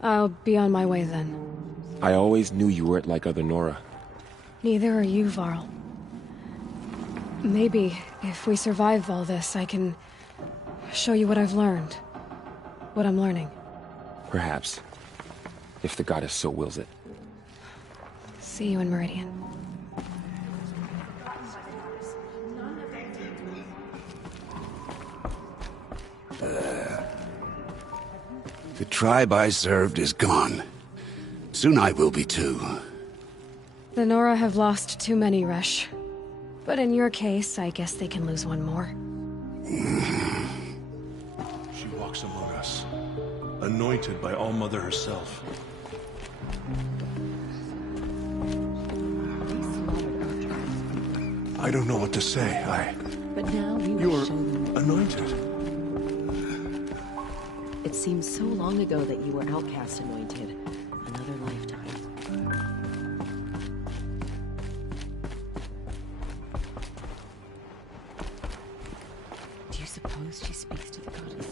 I'll be on my way then. I always knew you weren't like other Nora. Neither are you, Varl. Maybe, if we survive all this, I can show you what I've learned. What I'm learning. Perhaps. If the goddess so wills it. See you in Meridian. The tribe I served is gone. Soon I will be too. The Nora have lost too many, Resh. But in your case, I guess they can lose one more. She walks among us, anointed by All-Mother herself. I don't know what to say. But now we will You're show them. anointed. It seems so long ago that you were outcast anointed. Another lifetime. Do you suppose she speaks to the goddess?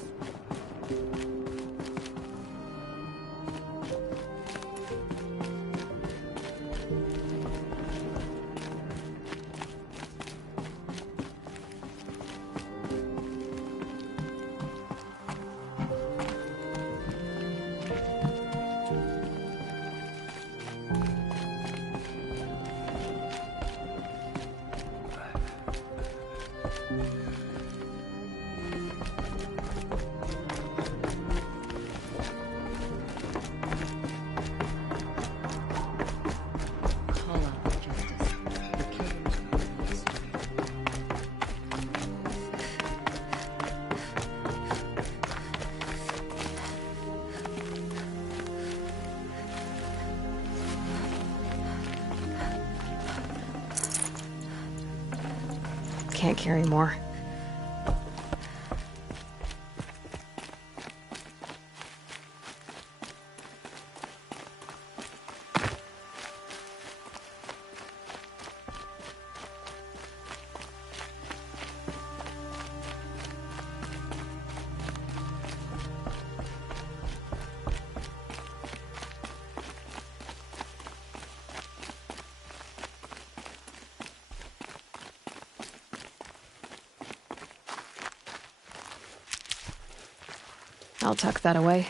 Can't carry more. I'll tuck that away.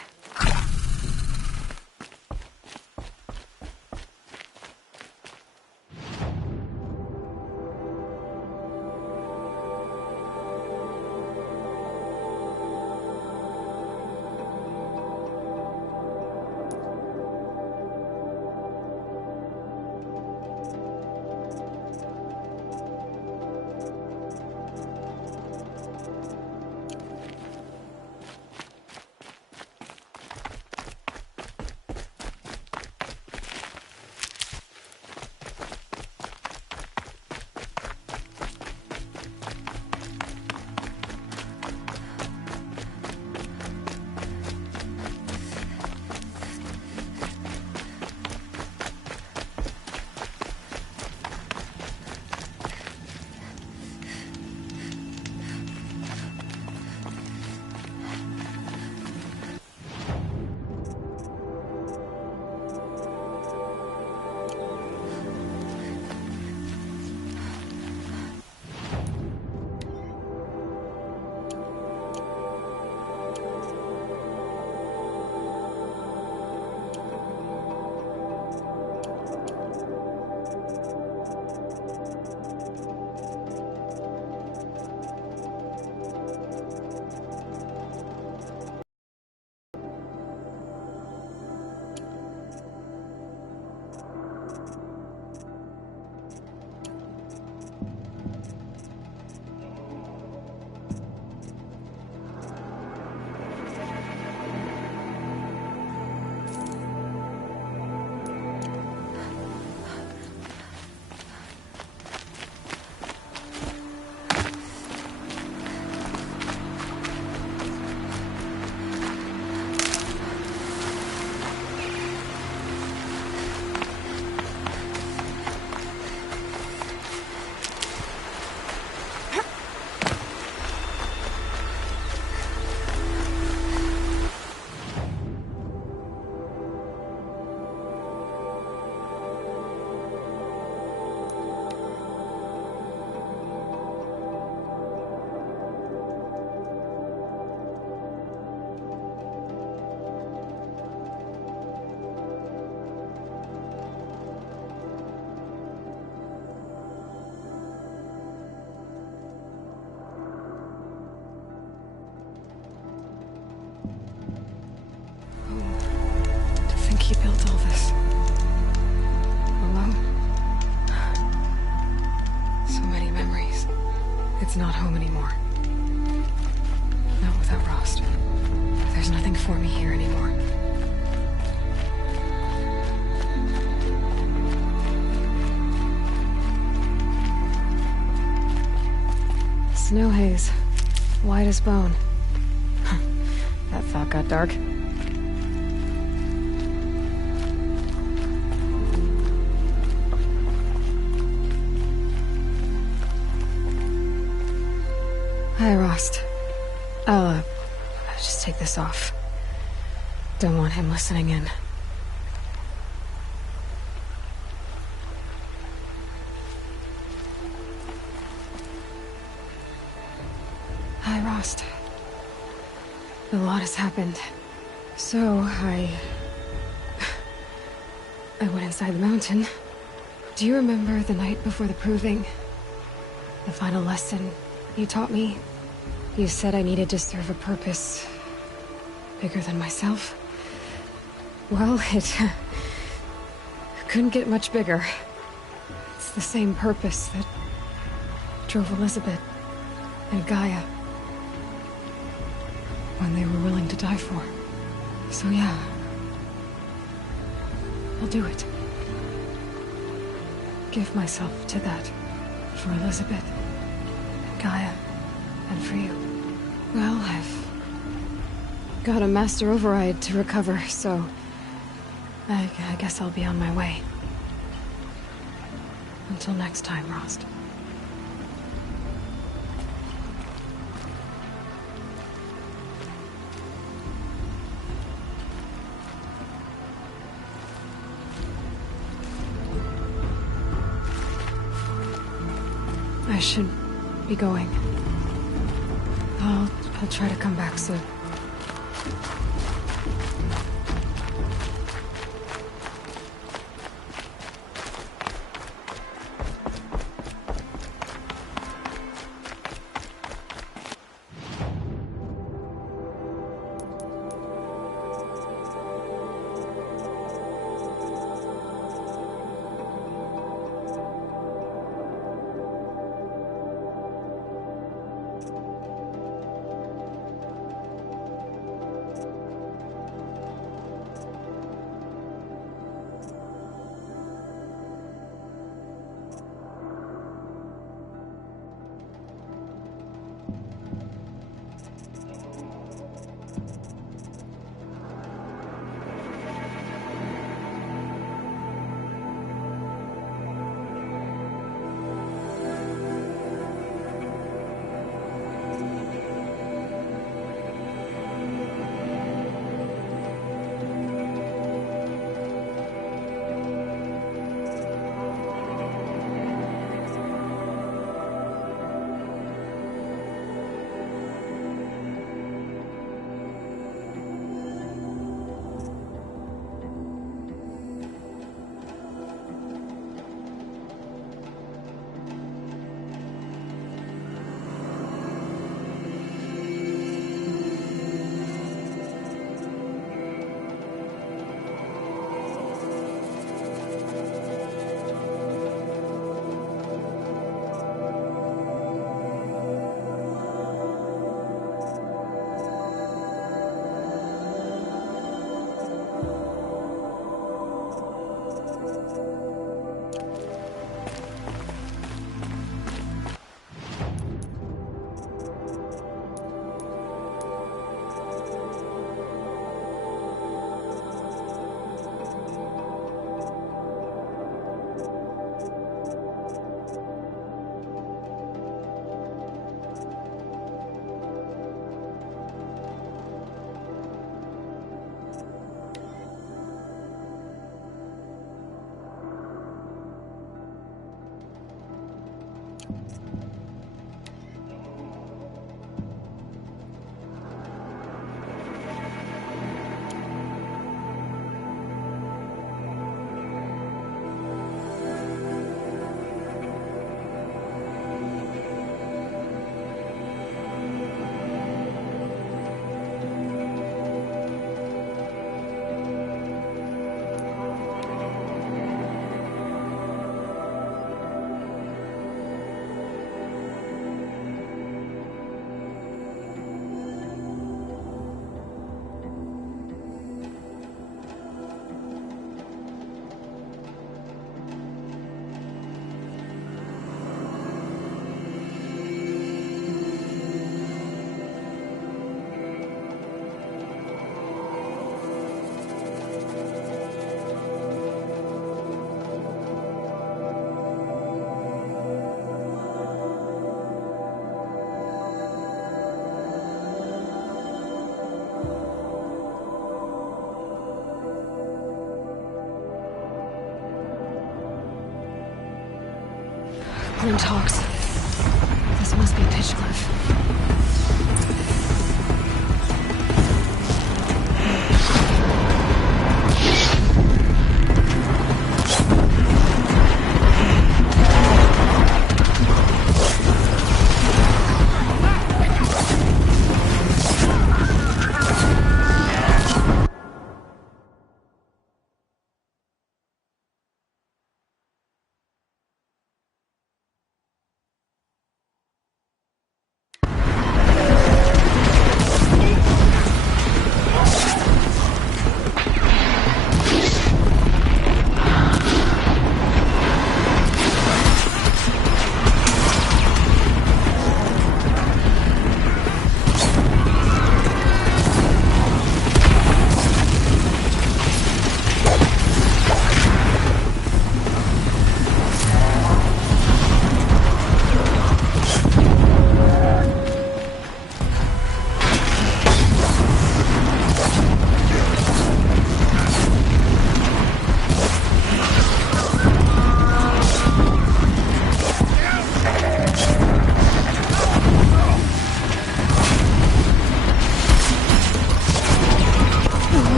It's not home anymore. Not without Rost. There's nothing for me here anymore. Snow haze. White as bone. That thought got dark. Hi, Rost. I'll just take this off. Don't want him listening in. Hi, Rost. A lot has happened. So, I went inside the mountain. Do you remember the night before the proving? The final lesson you taught me? You said I needed to serve a purpose bigger than myself. Well, it couldn't get much bigger. It's the same purpose that drove Elizabeth and Gaia when they were willing to die for. So yeah, I'll do it. Give myself to that for Elizabeth and Gaia and for you. Well, I've got a master override to recover, so I guess I'll be on my way. Until next time, Rost. I should be going. I'll try to come back soon. Glinthawks. This must be Pitchcliff.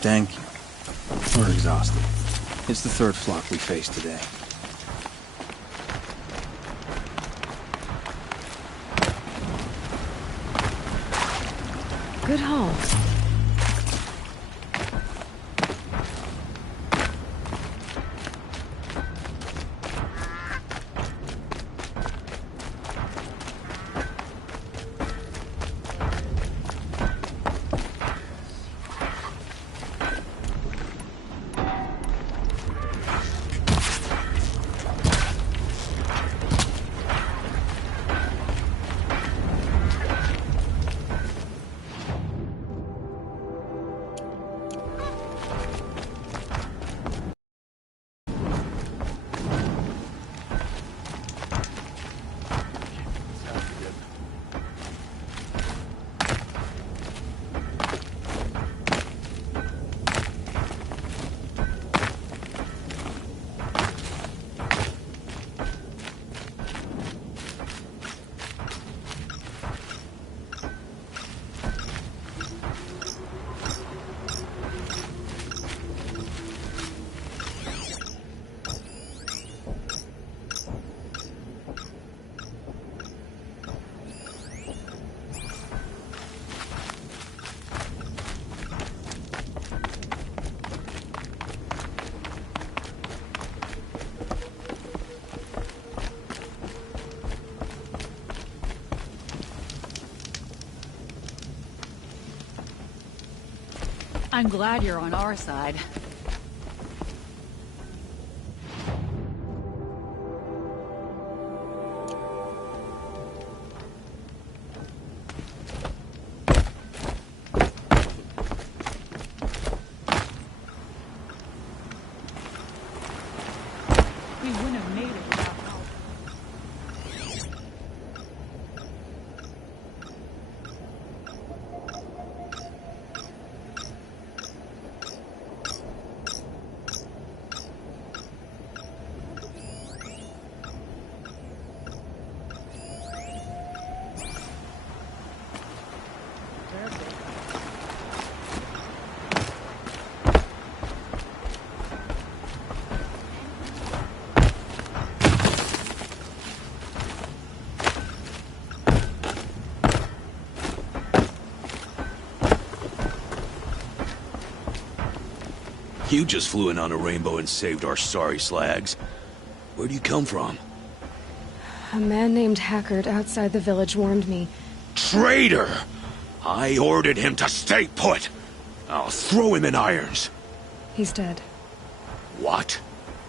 Thank you. We're exhausted. It's the third flock we faced today. Good haul. I'm glad you're on our side. We wouldn't have made it without help. You just flew in on a rainbow and saved our sorry slags. Where do you come from? A man named Hackard outside the village warned me. Traitor! I ordered him to stay put! I'll throw him in irons. He's dead. What?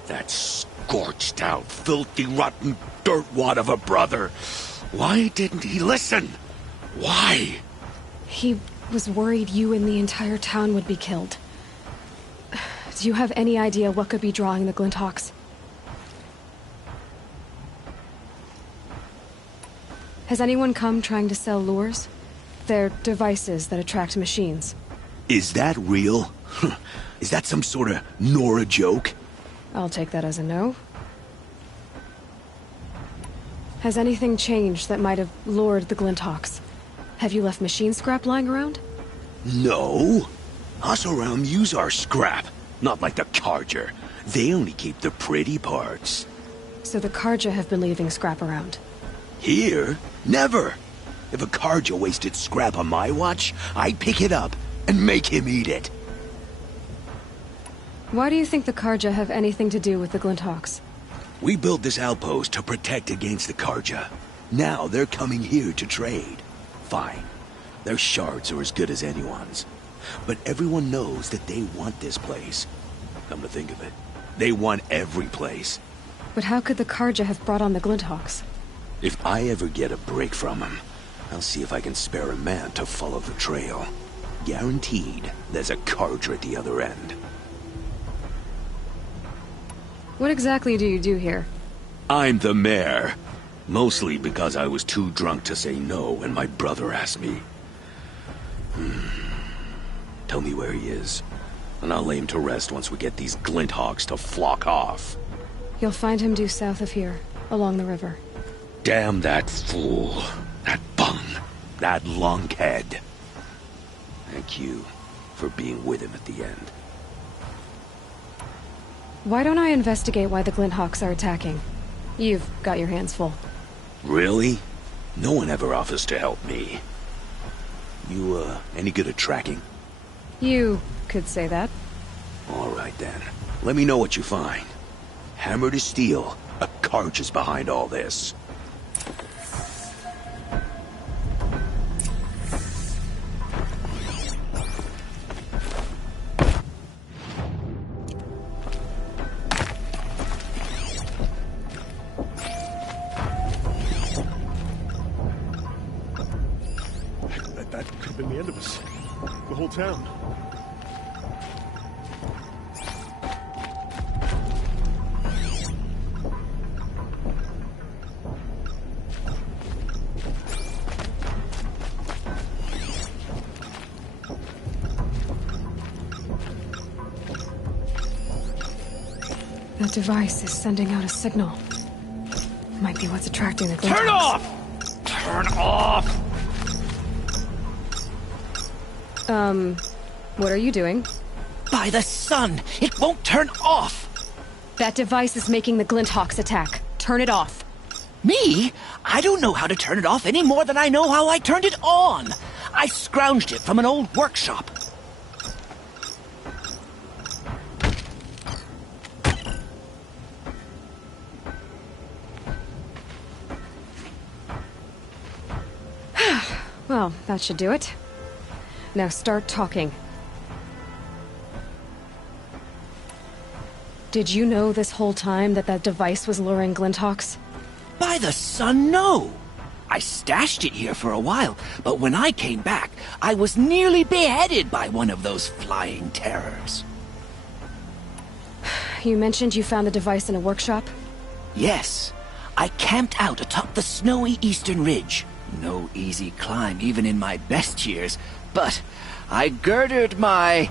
That scorched out, filthy, rotten dirtwad of a brother. Why didn't he listen? Why? He was worried you and the entire town would be killed. Do you have any idea what could be drawing the Glinthawks? Has anyone come trying to sell lures? They're devices that attract machines. Is that real? Is that some sort of Nora joke? I'll take that as a no. Has anything changed that might have lured the Glinthawks? Have you left machine scrap lying around? No. Us around use our scrap. Not like the Carja. They only keep the pretty parts. So the Carja have been leaving scrap around? Here? Never! If a Carja wasted scrap on my watch, I'd pick it up and make him eat it. Why do you think the Carja have anything to do with the Glinthawks? We built this outpost to protect against the Carja. Now they're coming here to trade. Fine. Their shards are as good as anyone's. But everyone knows that they want this place. Come to think of it, they want every place. But how could the Carja have brought on the Glinthawks? If I ever get a break from them, I'll see if I can spare a man to follow the trail. Guaranteed, there's a Carja at the other end. What exactly do you do here? I'm the mayor. Mostly because I was too drunk to say no when my brother asked me. Tell me where he is, and I'll lay him to rest once we get these Glinthawks to flock off. You'll find him due south of here, along the river. Damn that fool. That bung. That lunkhead. Thank you for being with him at the end. Why don't I investigate why the Glinthawks are attacking? You've got your hands full. Really? No one ever offers to help me. You, any good at tracking? You could say that. All right, then. Let me know what you find. Hammer to steel, a Carja is behind all this. That could have been the end of us. The whole town. That device is sending out a signal. Might be what's attracting the Glinthawks. Turn off! Turn off! What are you doing? By the sun! It won't turn off! That device is making the Glinthawks attack. Turn it off. Me? I don't know how to turn it off any more than I know how I turned it on. I scrounged it from an old workshop. Well, that should do it. Now start talking. Did you know this whole time that device was luring Glinthawks? By the sun, no! I stashed it here for a while, but when I came back, I was nearly beheaded by one of those flying terrors. You mentioned you found the device in a workshop? Yes. I camped out atop the snowy eastern ridge. No easy climb, even in my best years, but I girded my...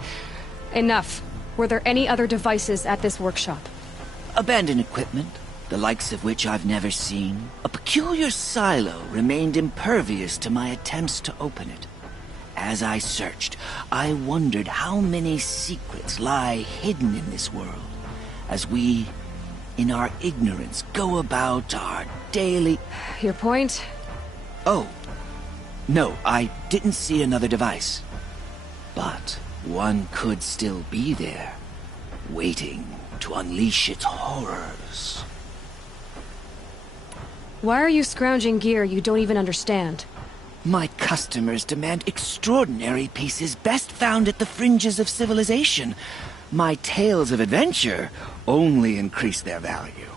Enough. Were there any other devices at this workshop? Abandoned equipment, the likes of which I've never seen. A peculiar silo remained impervious to my attempts to open it. As I searched, I wondered how many secrets lie hidden in this world, as we, in our ignorance, go about our daily... Your point? Oh, no, I didn't see another device. But one could still be there, waiting to unleash its horrors. Why are you scrounging gear you don't even understand? My customers demand extraordinary pieces best found at the fringes of civilization. My tales of adventure only increase their value.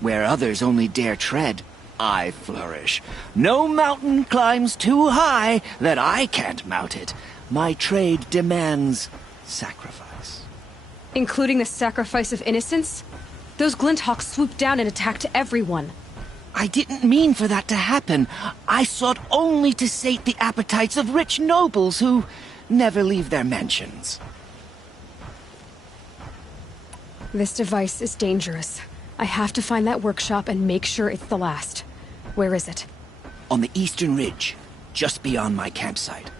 Where others only dare tread, I flourish. No mountain climbs too high that I can't mount it. My trade demands sacrifice. Including the sacrifice of innocence? Those Glinthawks swooped down and attacked everyone. I didn't mean for that to happen. I sought only to sate the appetites of rich nobles who never leave their mansions. This device is dangerous. I have to find that workshop and make sure it's the last. Where is it? On the eastern ridge, just beyond my campsite.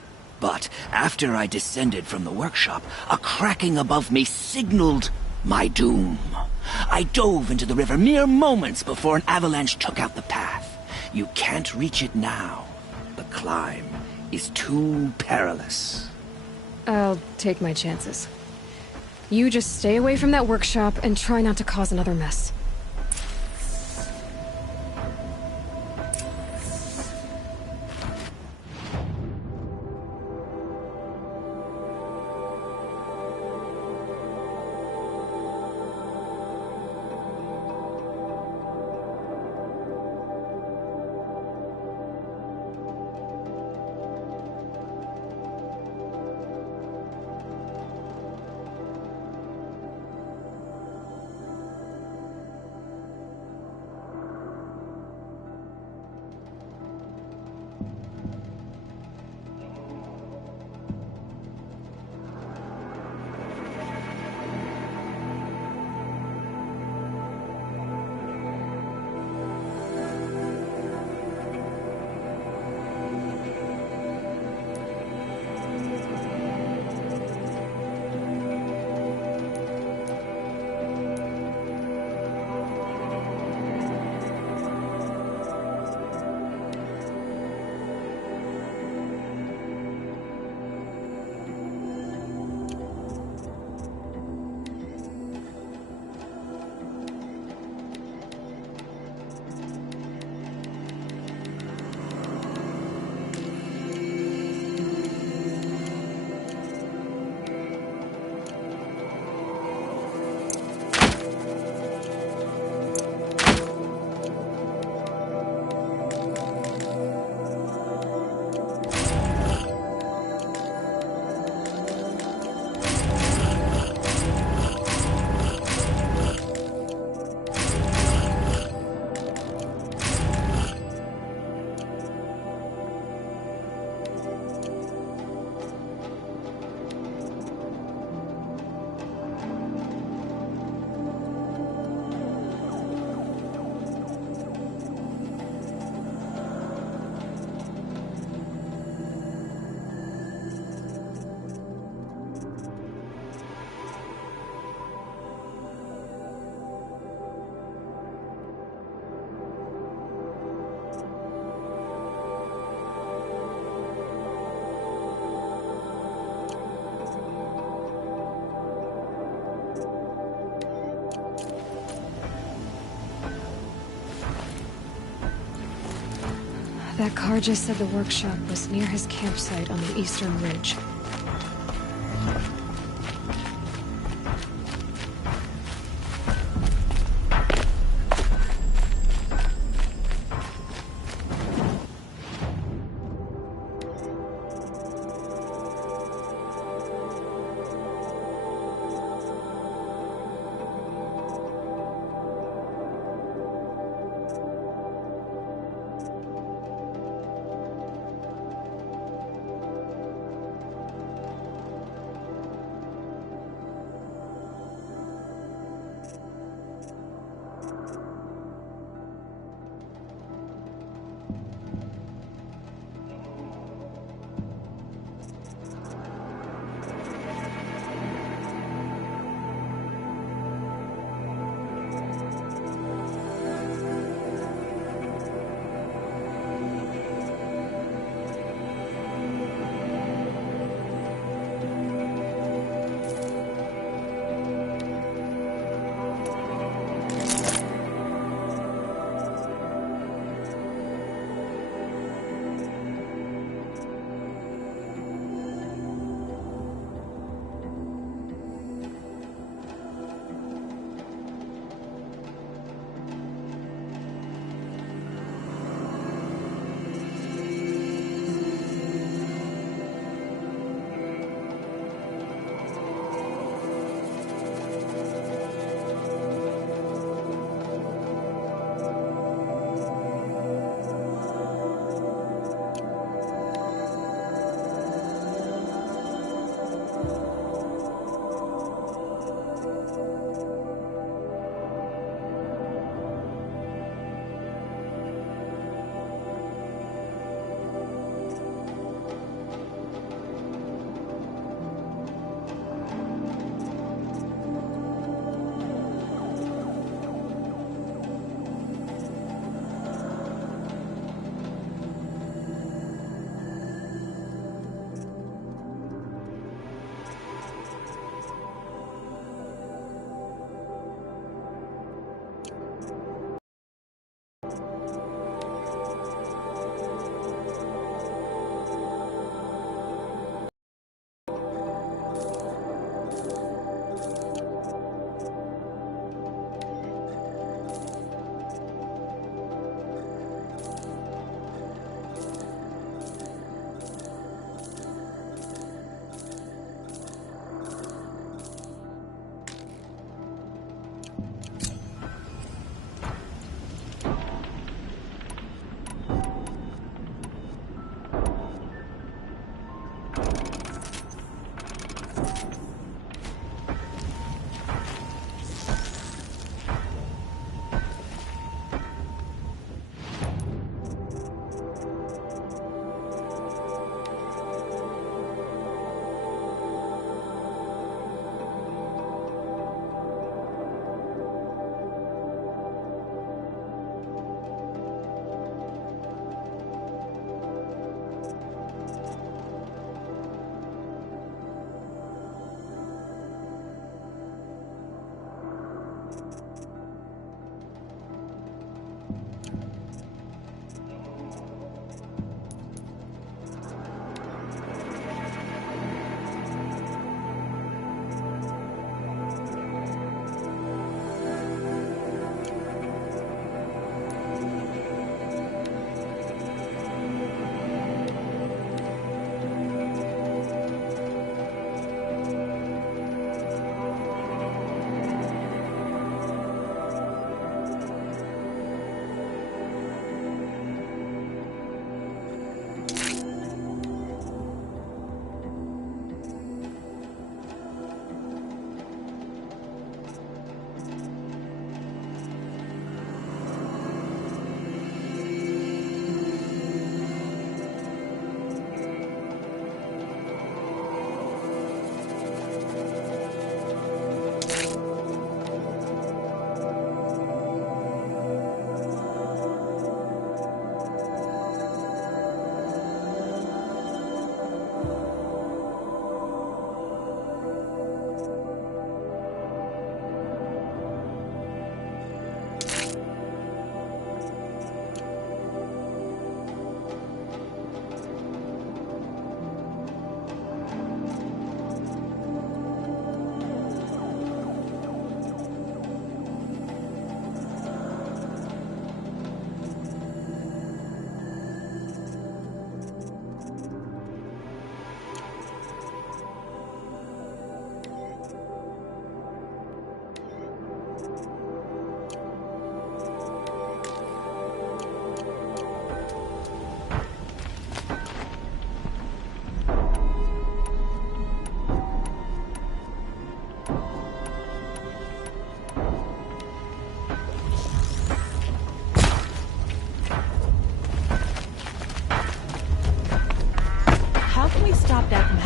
But after I descended from the workshop, a cracking above me signaled my doom. I dove into the river mere moments before an avalanche took out the path. You can't reach it now. The climb is too perilous. I'll take my chances. You just stay away from that workshop and try not to cause another mess. That Karja said the workshop was near his campsite on the eastern ridge.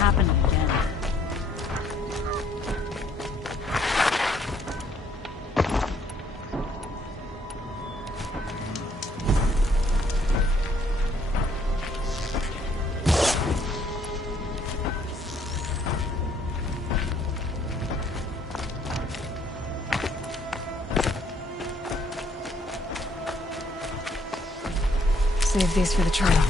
happening again. Save these for the trail.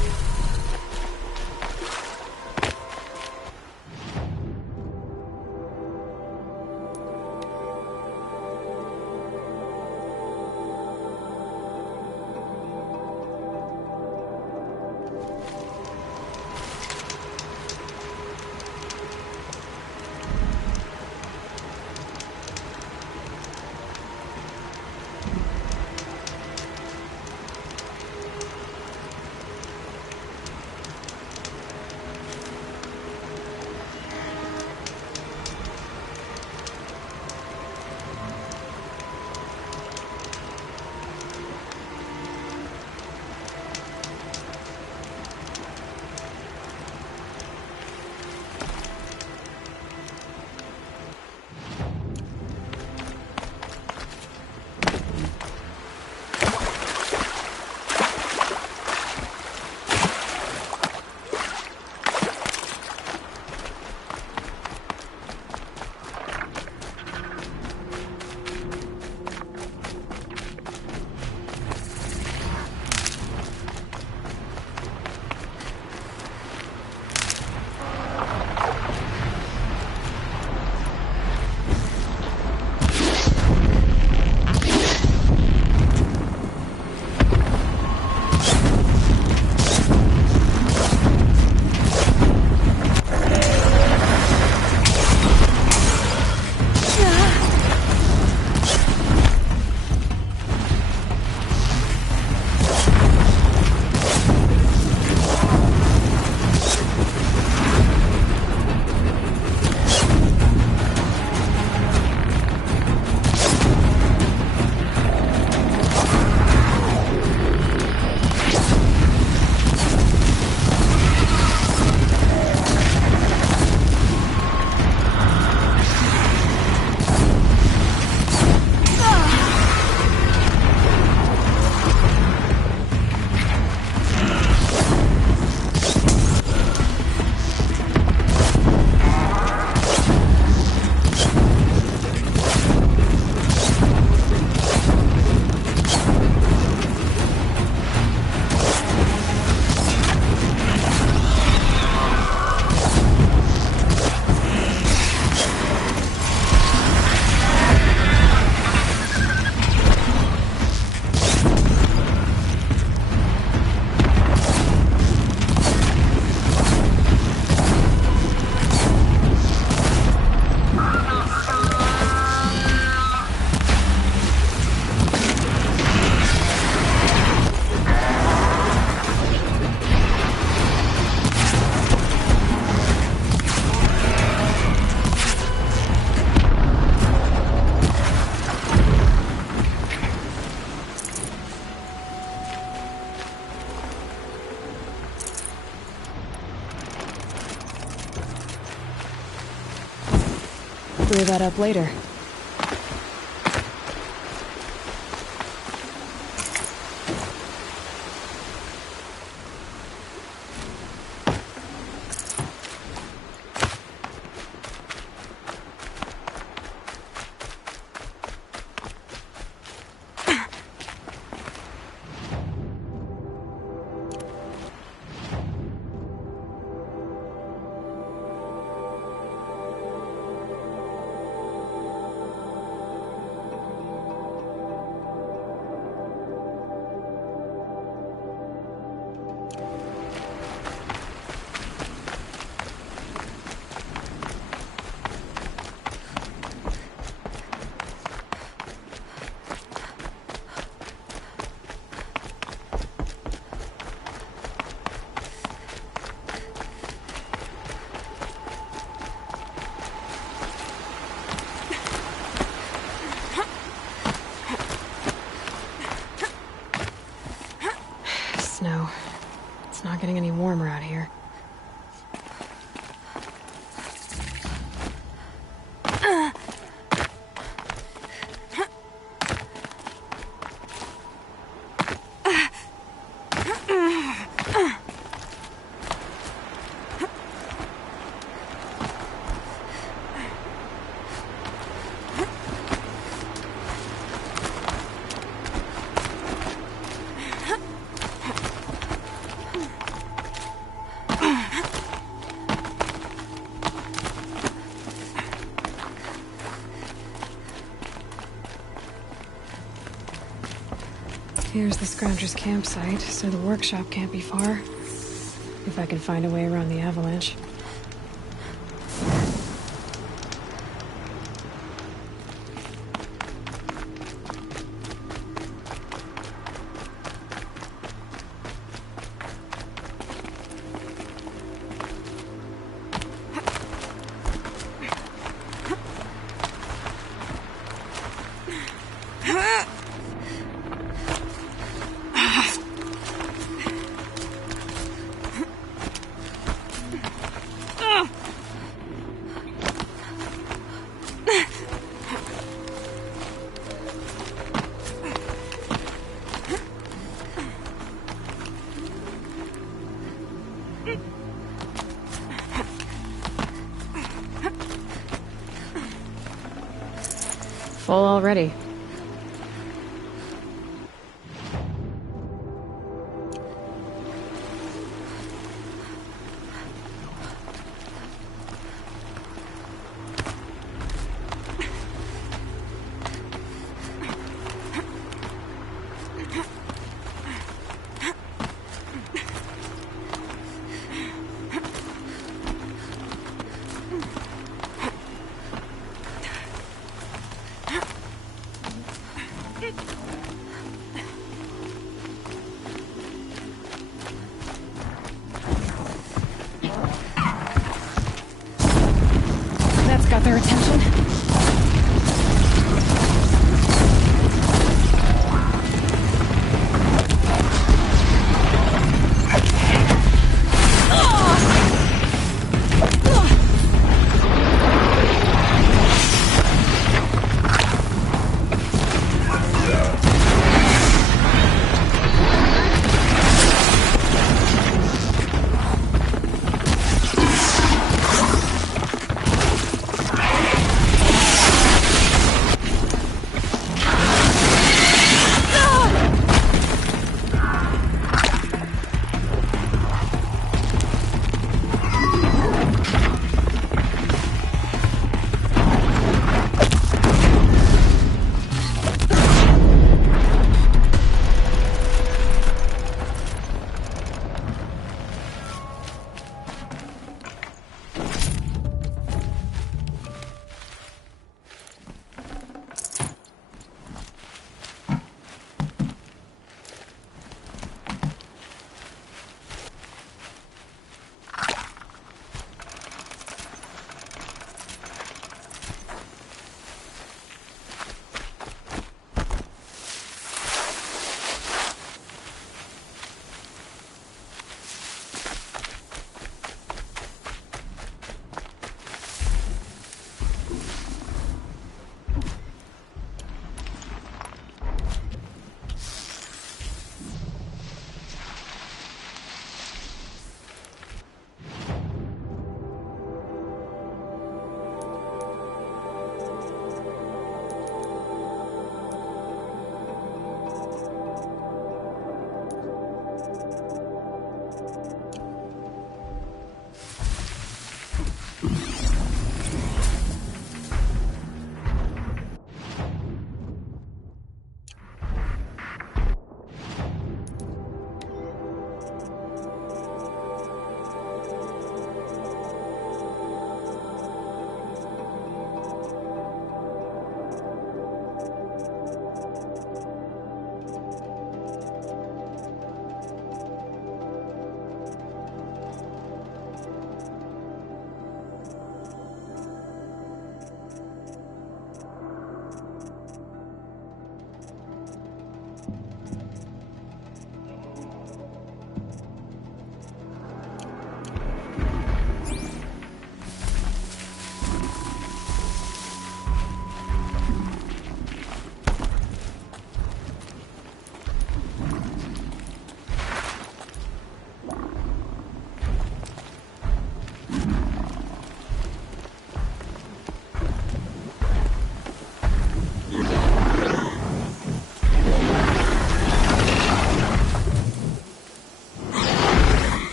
Clear that up later. Snow. It's not getting any warmer out here. Here's the Scrounger's campsite, so the workshop can't be far. If I can find a way around the avalanche. Full already. Got their attention.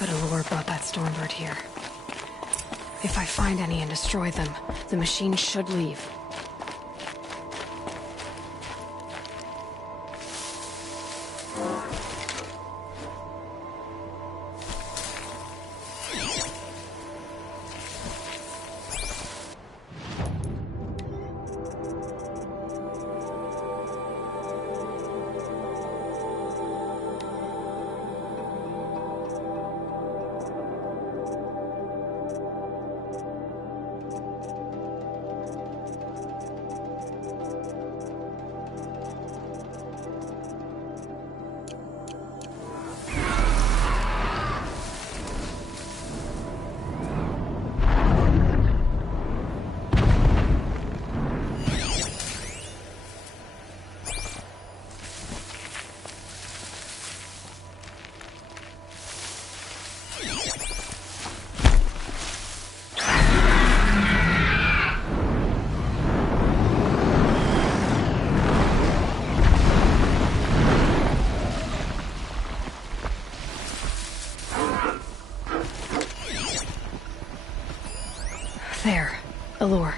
bit of lore about that Stormbird here. If I find any and destroy them, the machine should leave. There, Allure.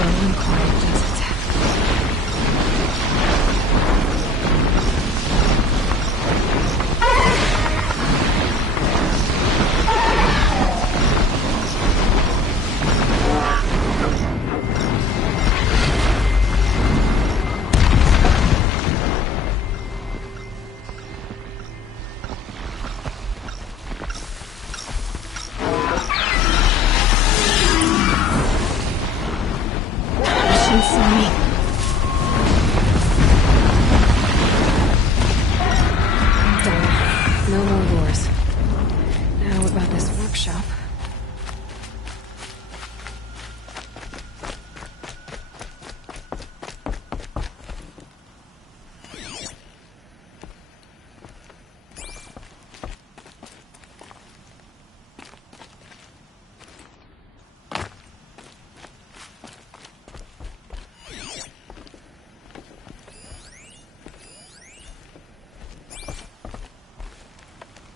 Slow and quiet, does it? No more doors. Now about this workshop.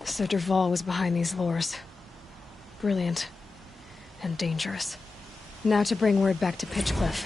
So Dervahl was behind these lures. Brilliant. And dangerous. Now to bring word back to Pitchcliff.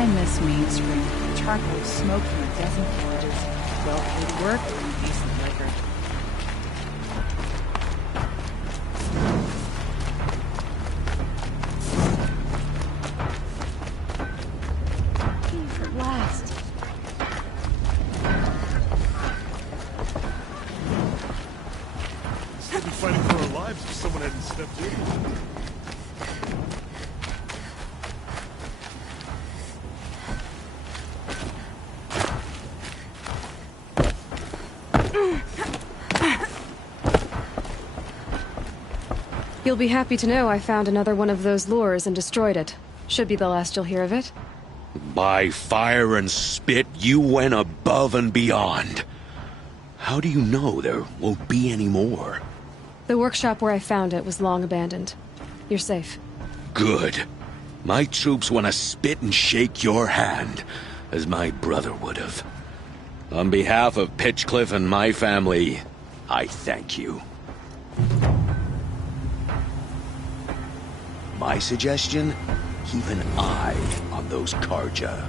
I miss Main Street. Charcoal smoke from a dozen villages. Well-paid work and decent liquor. At last. Still be fighting for our lives if someone hadn't stepped in. You'll be happy to know I found another one of those lures and destroyed it. Should be the last you'll hear of it. By fire and spit, you went above and beyond. How do you know there won't be any more? The workshop where I found it was long abandoned. You're safe. Good. My troops want to spit and shake your hand, as my brother would have. On behalf of Pitchcliff and my family, I thank you. My suggestion? Keep an eye on those Karja.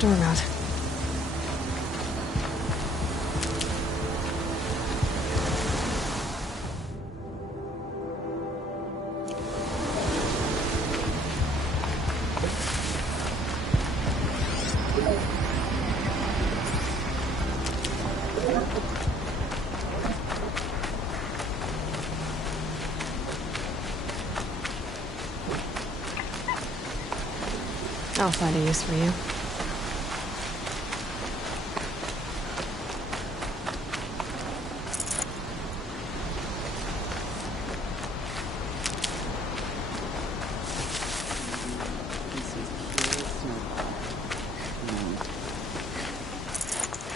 storm out. I'll find a use for you.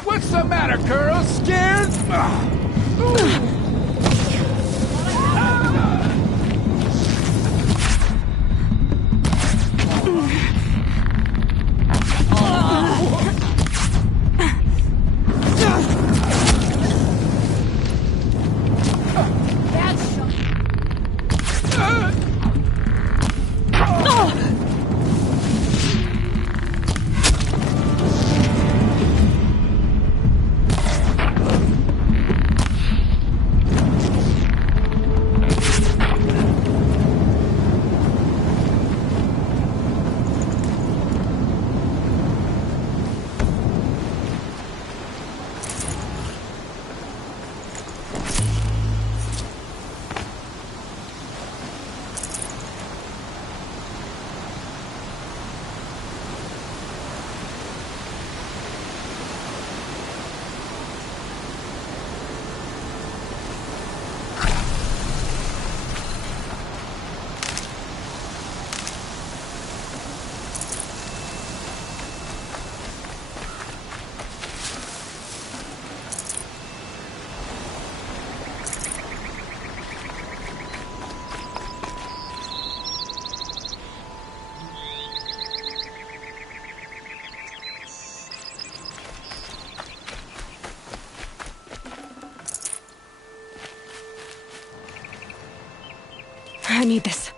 What's the matter, girl? Scared? I need this.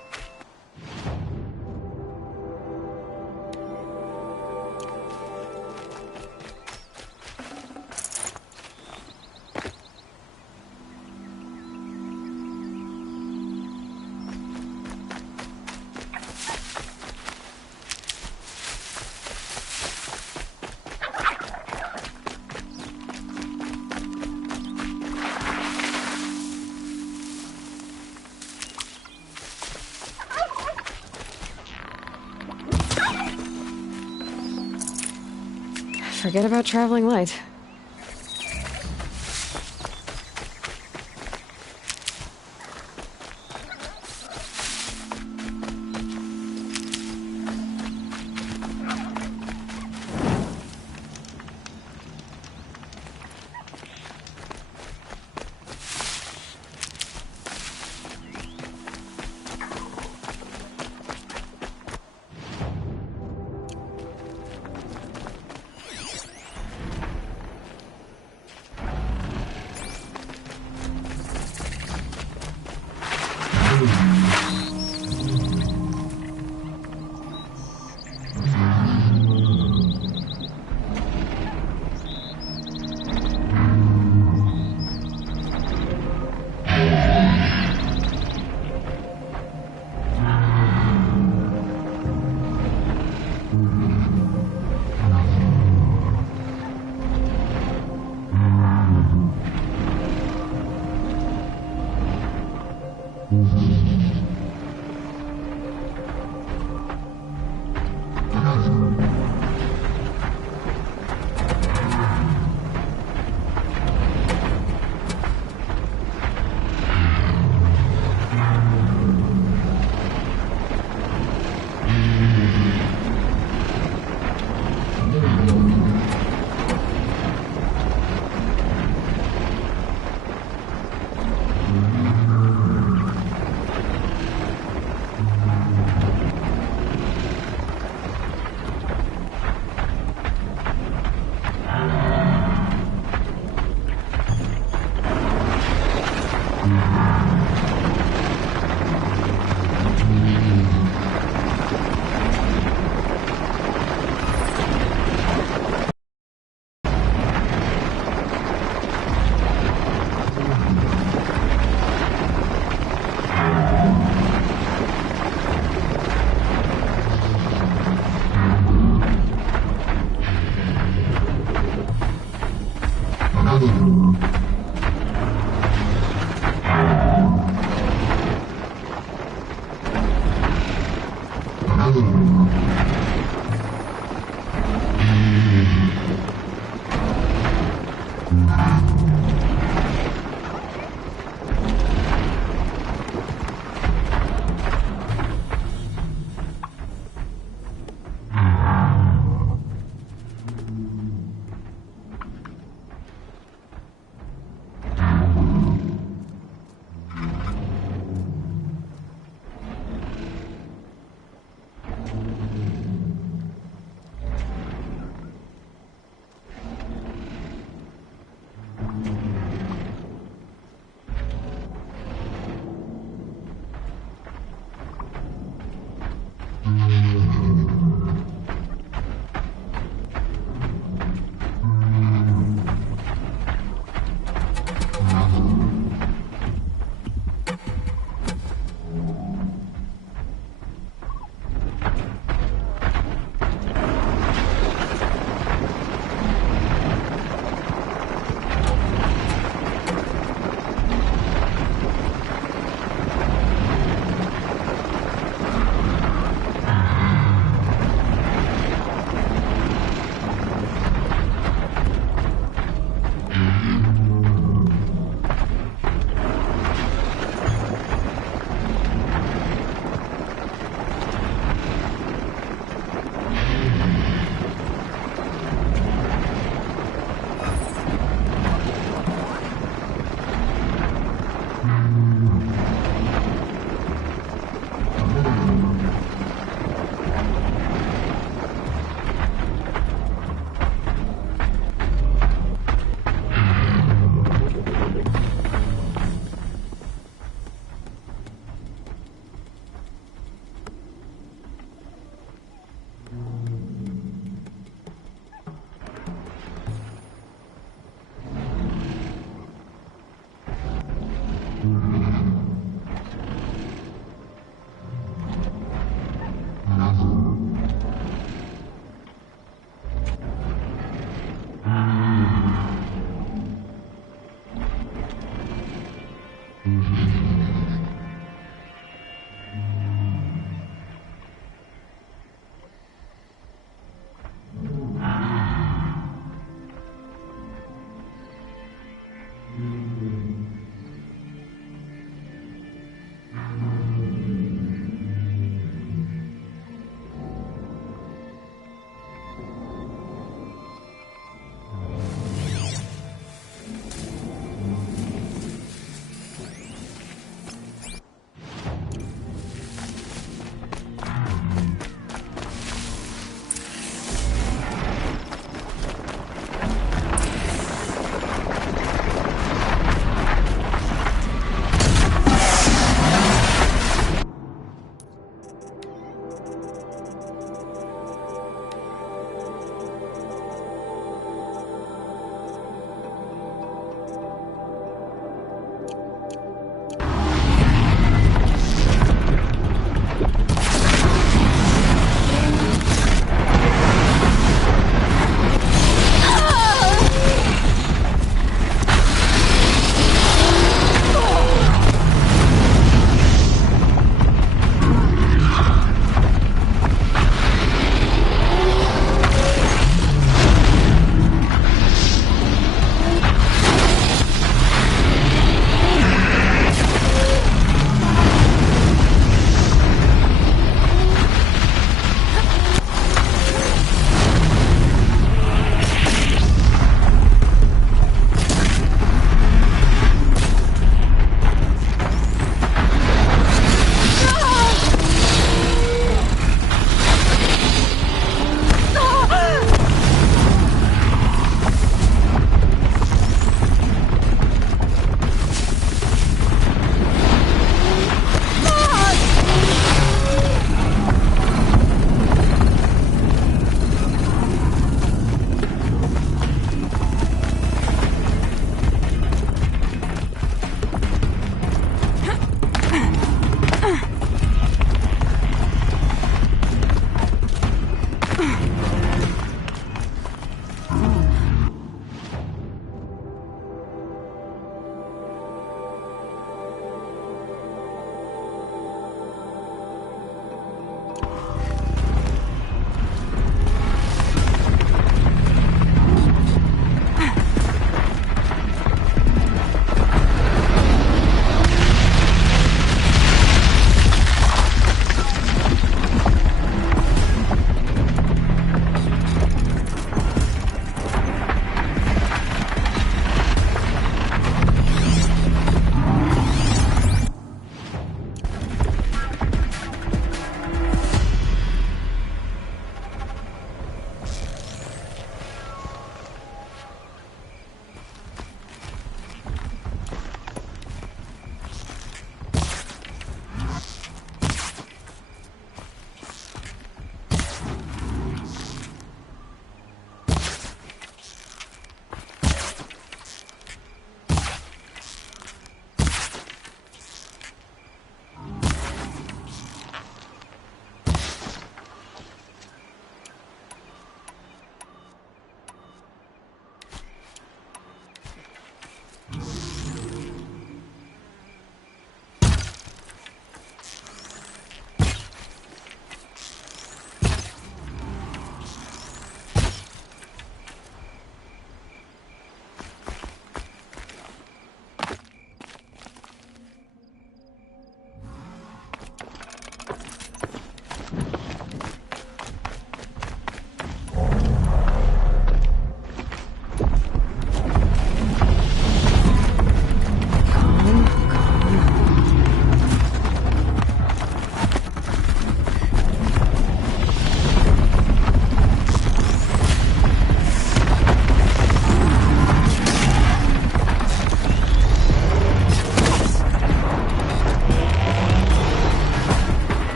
Forget about traveling light.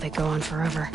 they go on forever.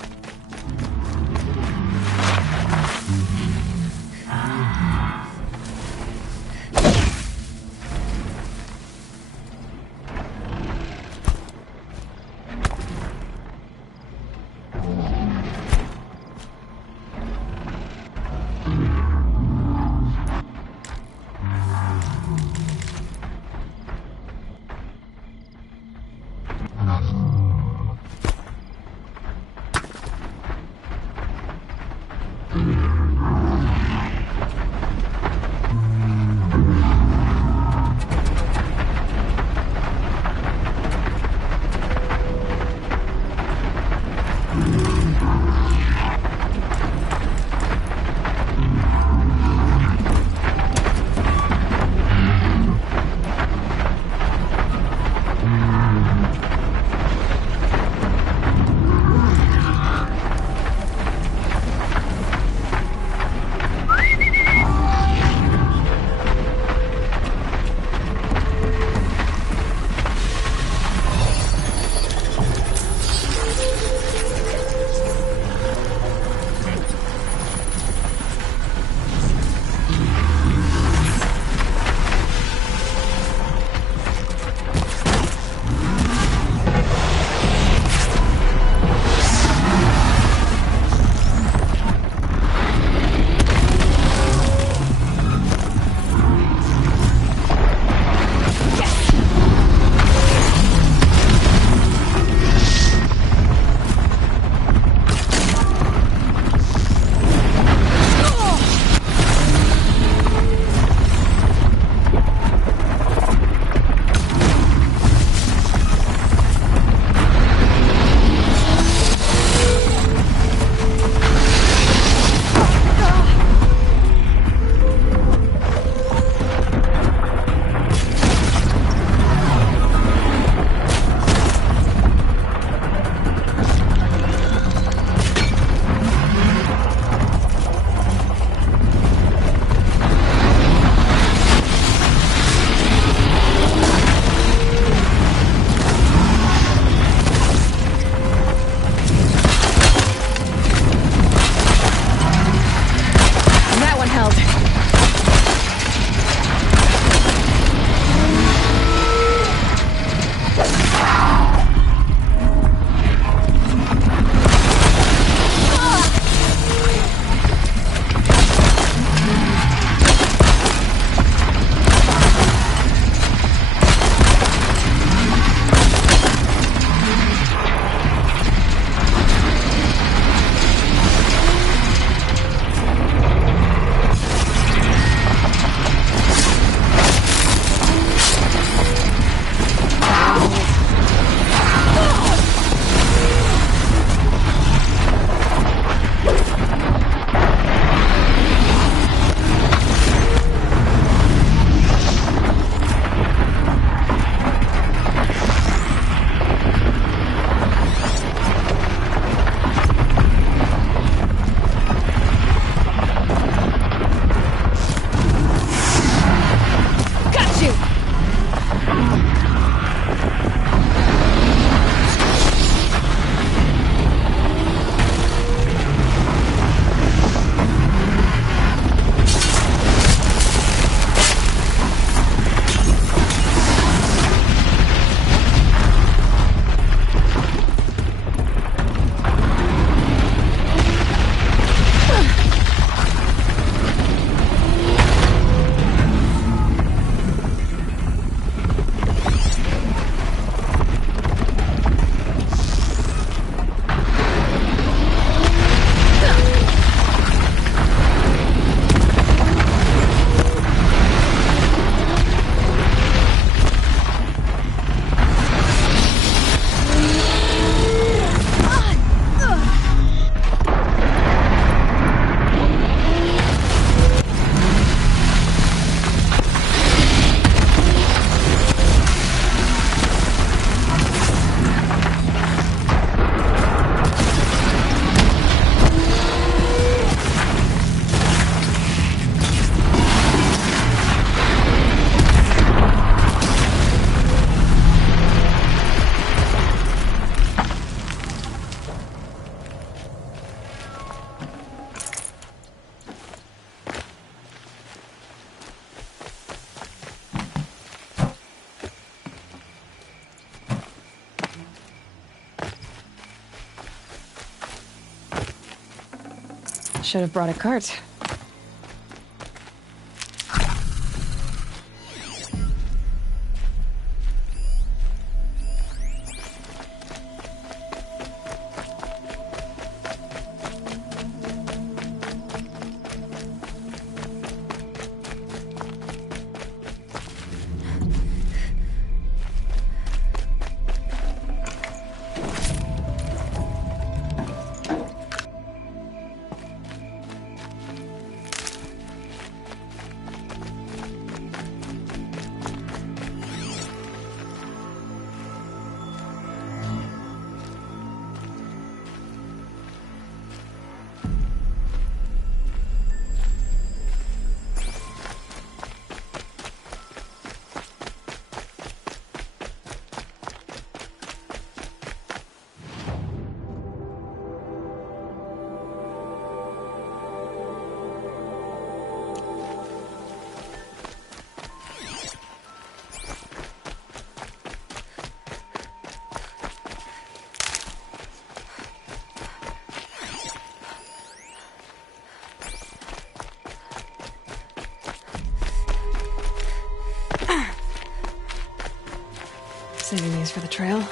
Should have brought a cart. Saving these for the trail.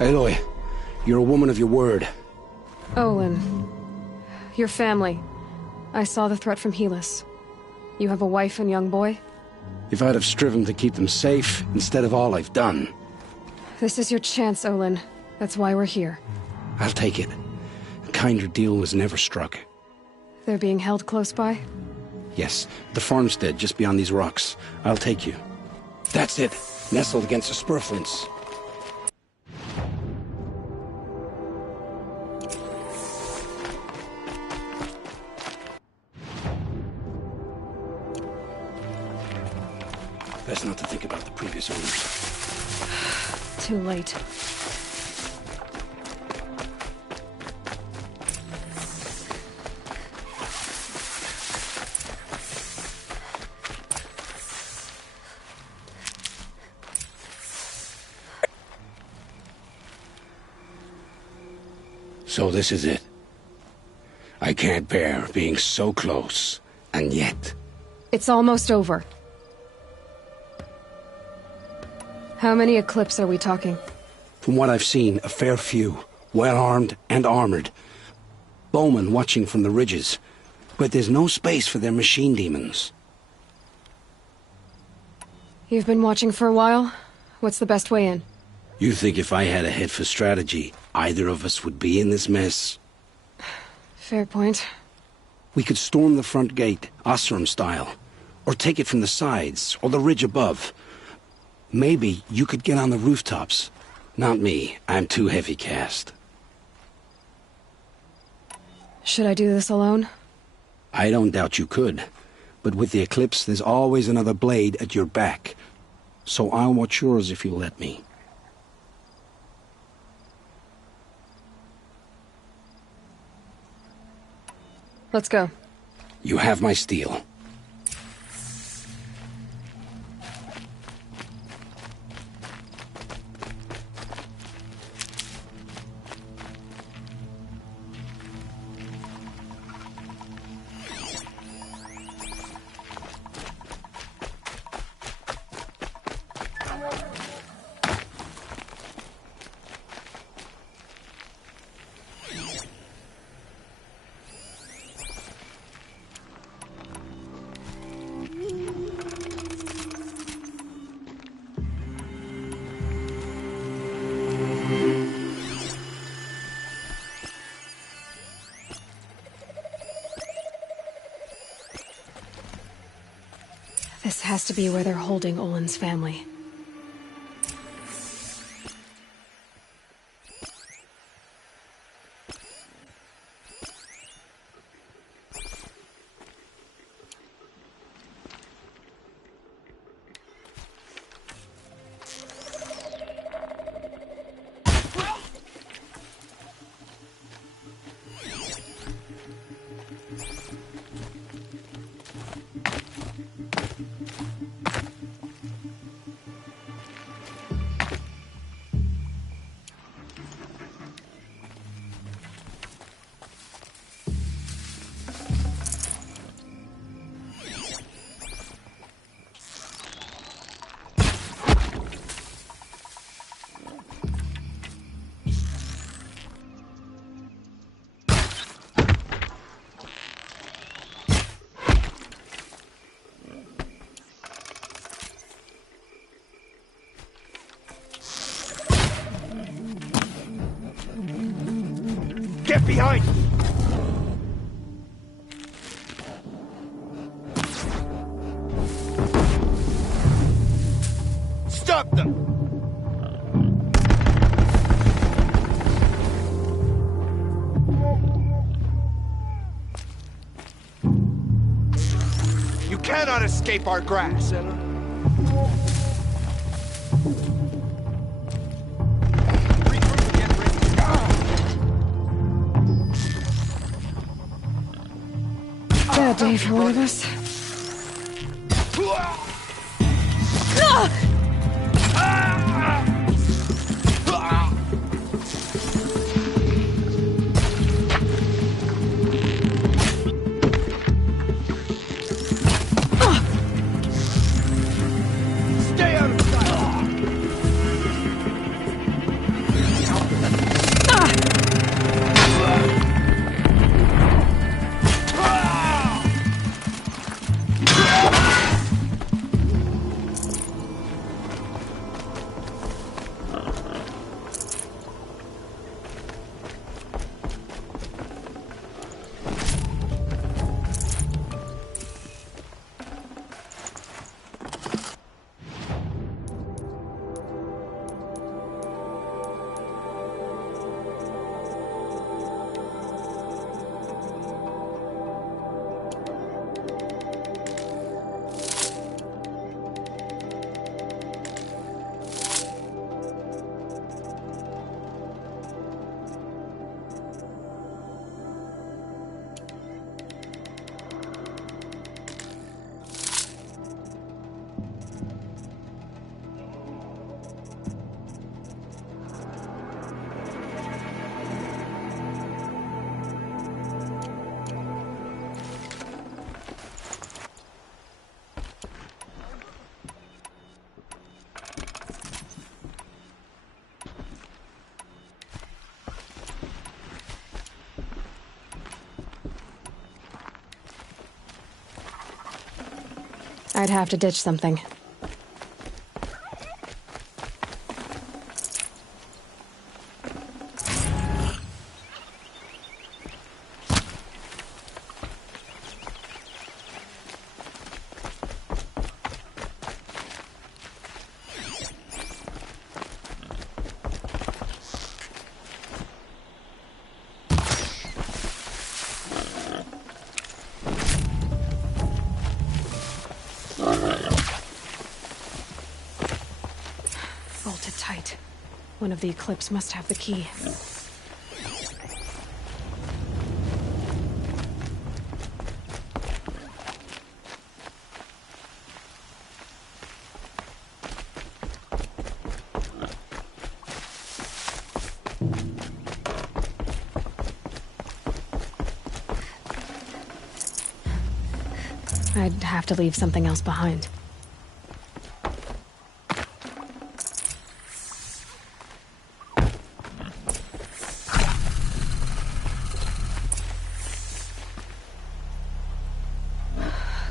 Aloy, you're a woman of your word. Olin. Your family. I saw the threat from Helis. You have a wife and young boy? If I'd have striven to keep them safe, instead of all I've done. This is your chance, Olin. That's why we're here. I'll take it. A kinder deal was never struck. They're being held close by? Yes, the farmstead just beyond these rocks. I'll take you. That's it. Nestled against the spurflints. Best not to think about the previous owners. Too late. So this is it. I can't bear being so close, and yet... It's almost over. How many Eclipse are we talking? From what I've seen, a fair few. Well-armed and armored. Bowmen watching from the ridges. But there's no space for their machine demons. You've been watching for a while? What's the best way in? You think if I had a head for strategy, either of us would be in this mess? Fair point. We could storm the front gate, Osram style. Or take it from the sides, or the ridge above. Maybe you could get on the rooftops. Not me. I'm too heavy cast. Should I do this alone? I don't doubt you could. But with the Eclipse, there's always another blade at your back. So I'll watch yours if you let me. Let's go. You have my steel. has to be where they're holding Olin's family. Get behind! Stop them! You cannot escape our grasp! Bad day for one of us. Stay out of sight! I'd have to ditch something. Bolted tight. One of the Eclipse must have the key. I'd have to leave something else behind.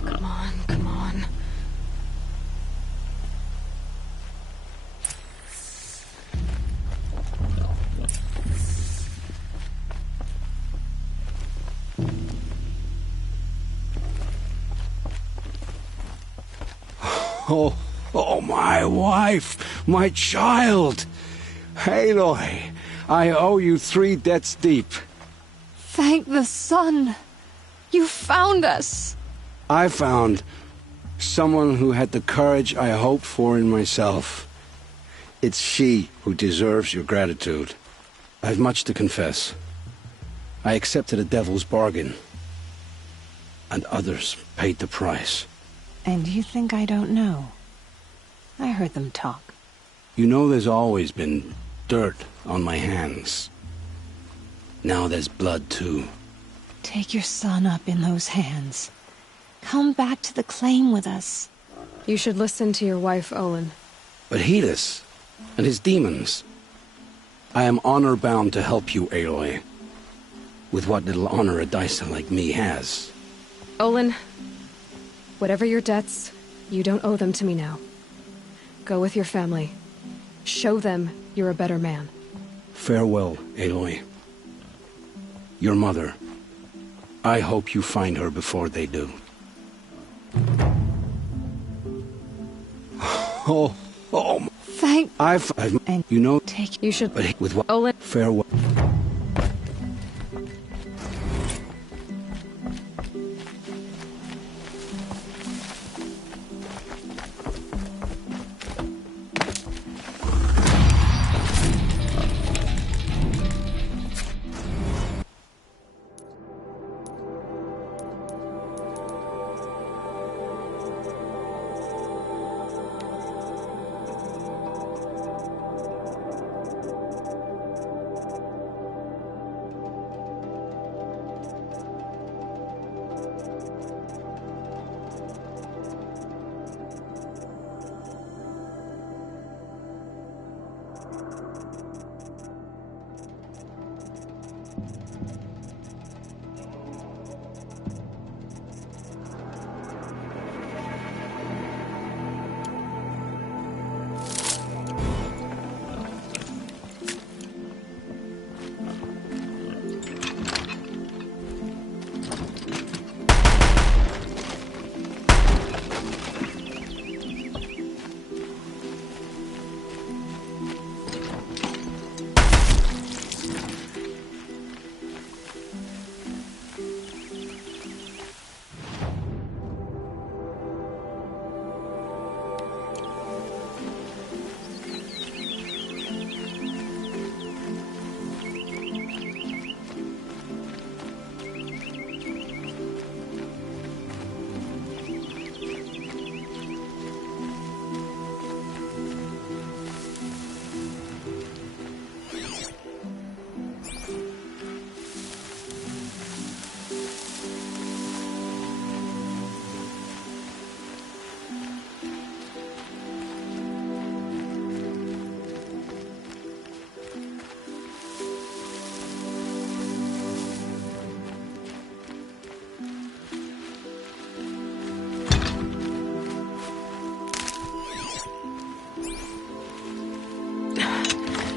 Come on, come on. Oh, my wife, my child. Aloy, I owe you 3 debts deep. Thank the sun. You found us. I found someone who had the courage I hoped for in myself. It's she who deserves your gratitude. I've much to confess. I accepted a devil's bargain, and others paid the price. And you think I don't know? I heard them talk. You know there's always been dirt on my hands. Now there's blood, too. Take your son up in those hands. Come back to the claim with us. You should listen to your wife, Olin. But Helis and his demons. I am honor-bound to help you, Aloy. With what little honor a Dysa like me has. Olin, whatever your debts, you don't owe them to me now. Go with your family. Show them you're a better man. Farewell, Aloy. Your mother. I hope you find her before they do. Thank... And you know... You should... But with what... Olin... Farewell.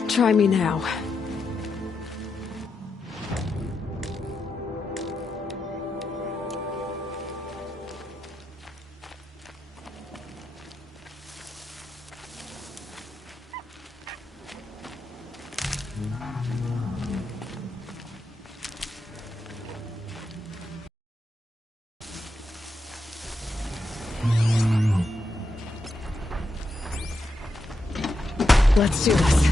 Try me now. Let's do this.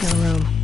No room.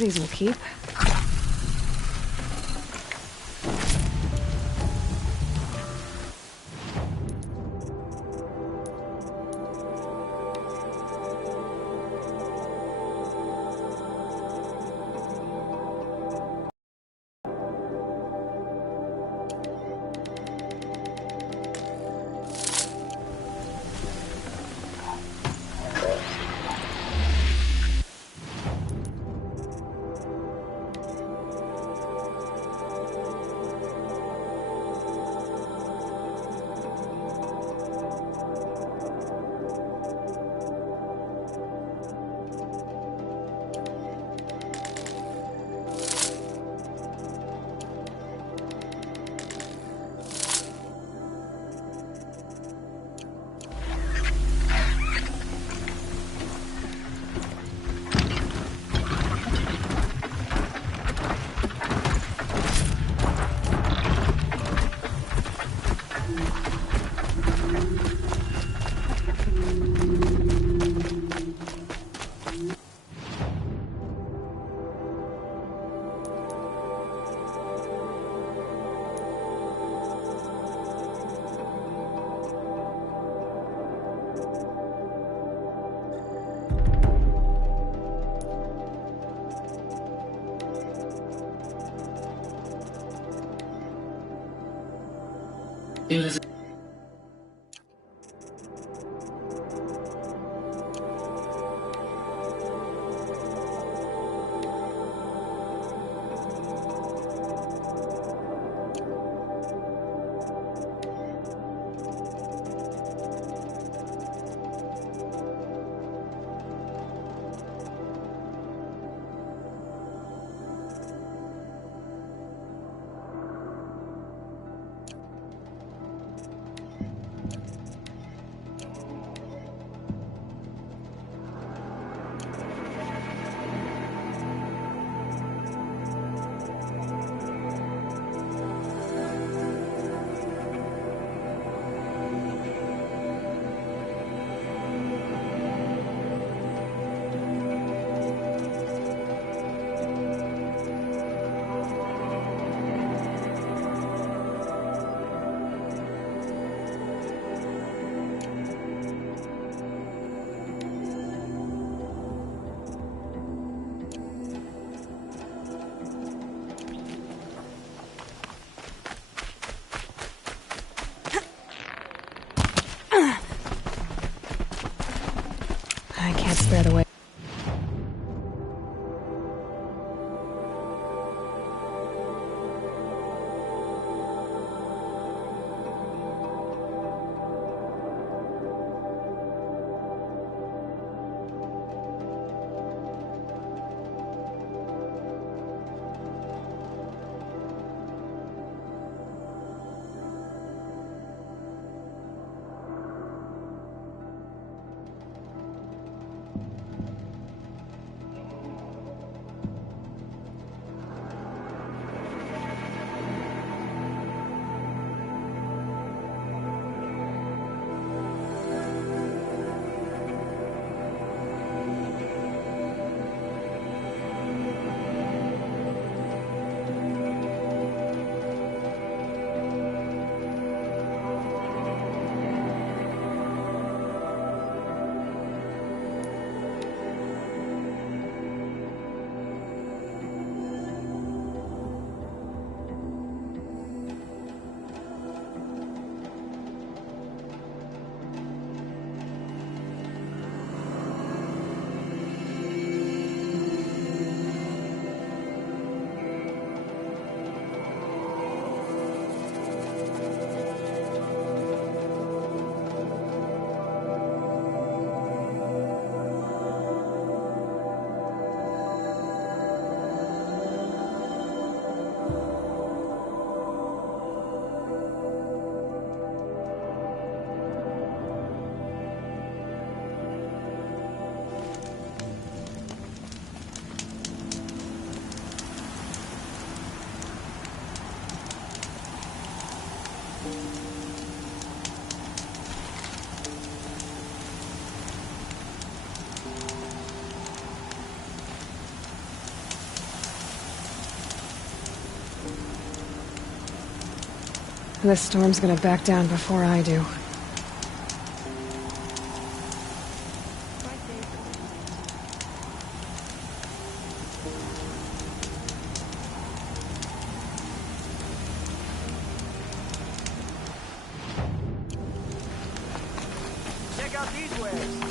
These will keep. spare the way. This storm's gonna back down before I do. Check out these wares.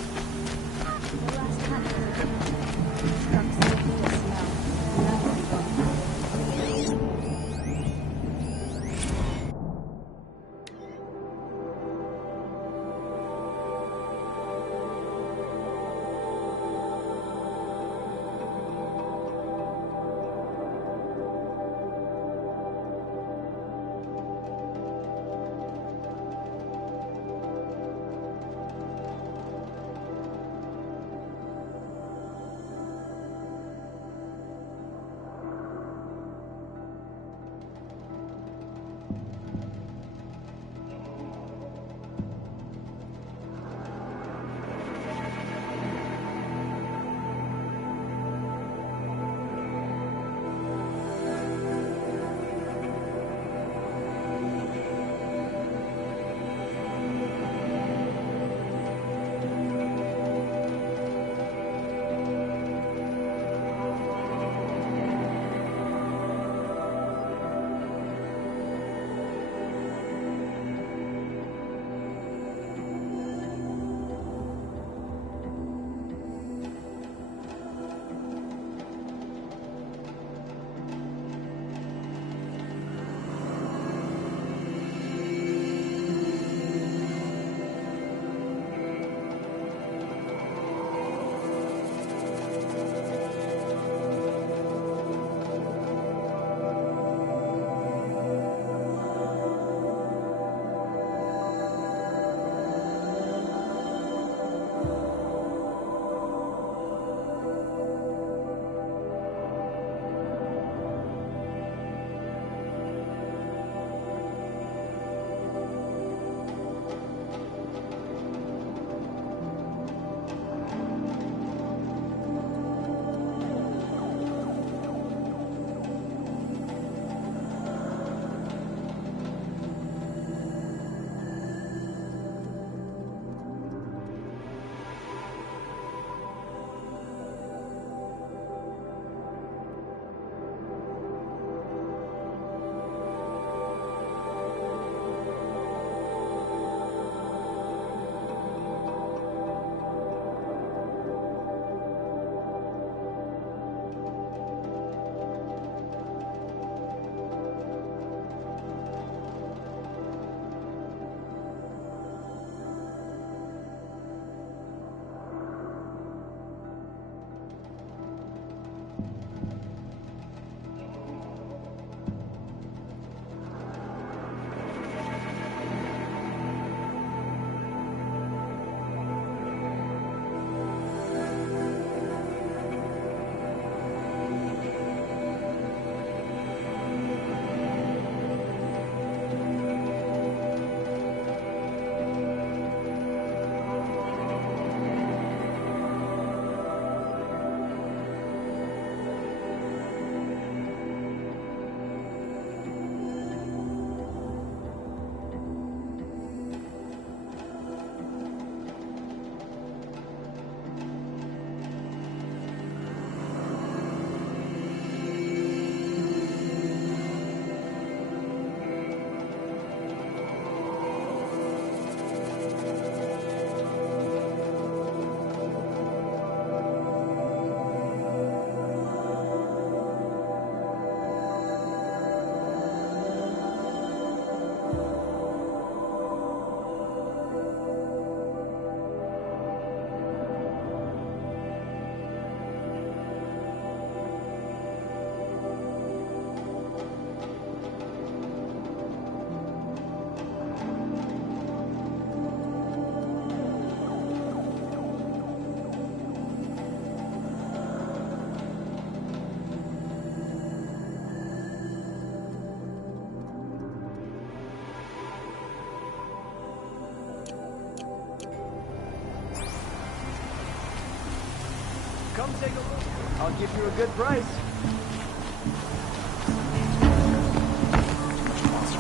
Come take a look. I'll give you a good price.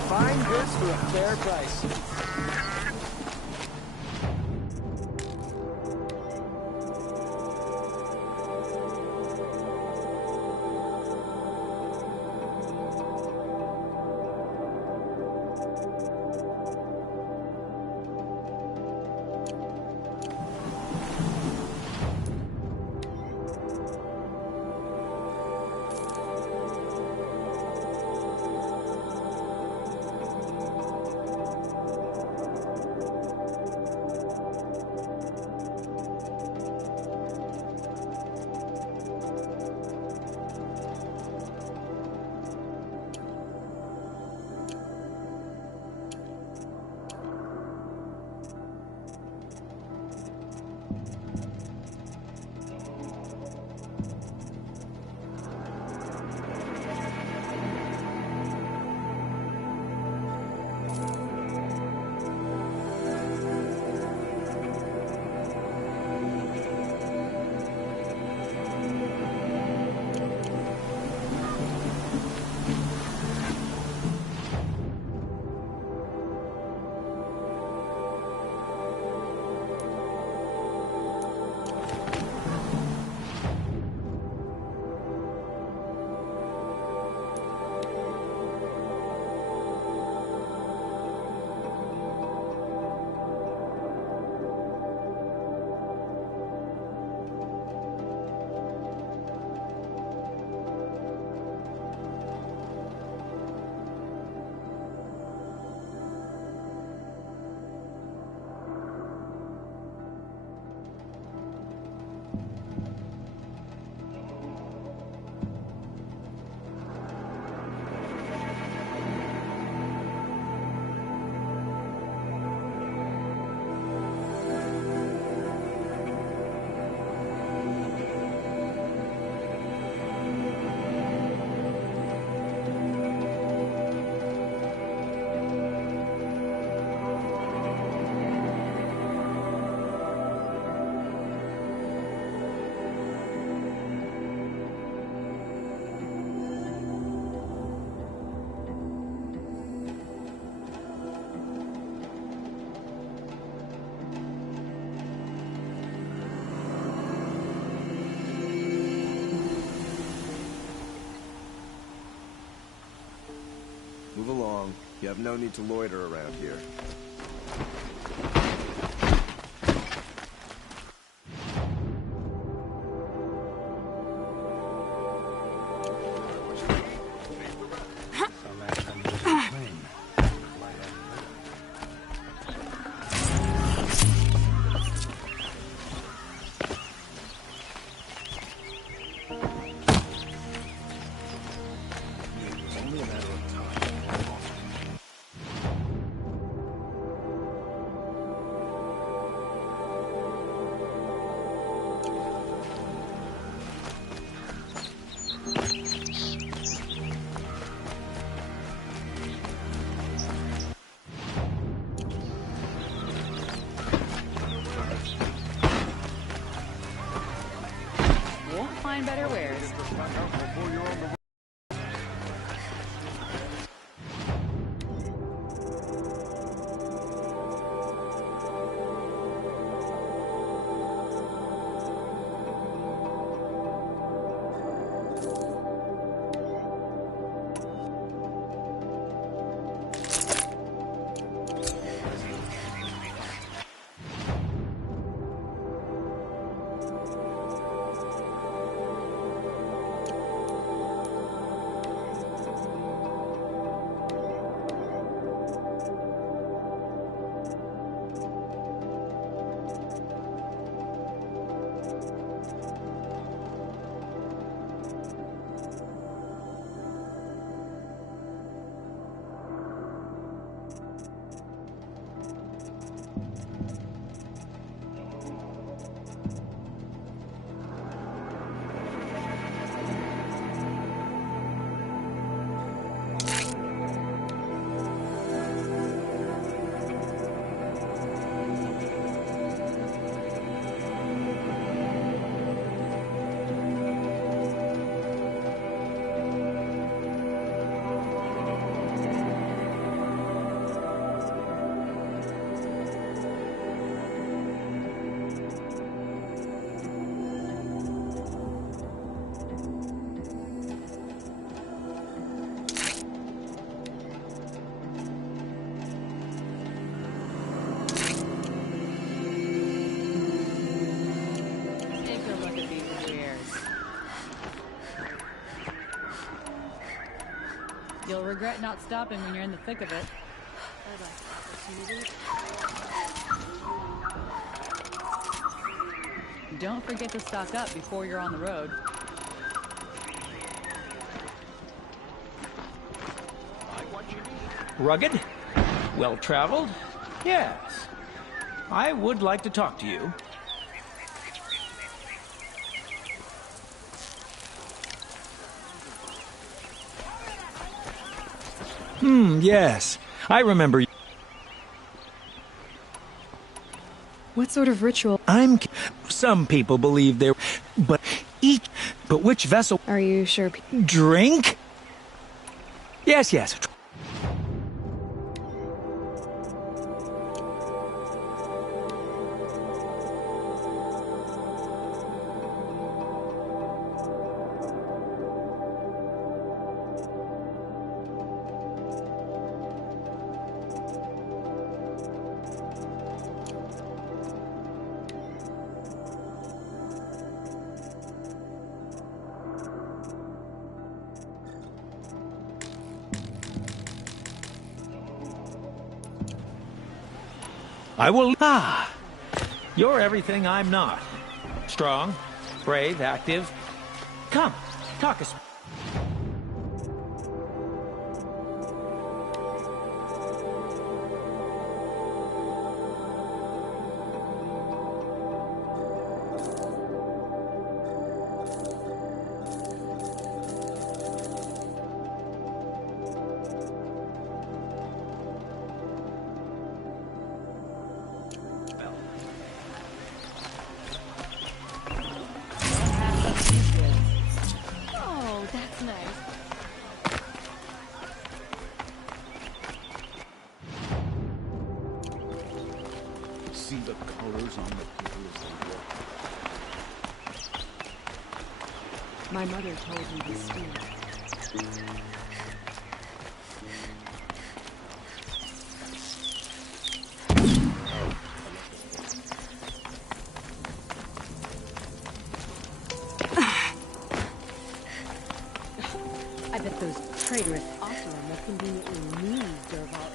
Fine goods for a fair price. Move along. You have no need to loiter around here. Find better wares. regret not stopping when you're in the thick of it. Don't forget to stock up before you're on the road. Rugged? Well-traveled? Yes. I would like to talk to you. Yes. I remember. What sort of ritual? Some people believe there, but which vessel? Are you sure? Drink? Yes, yes. I will. You're everything I'm not. Strong, brave, active. Come, talk us. See the colors on the people as they walk. My mother told me this story. I bet those traitorous Oseram will conveniently lose Dervahl.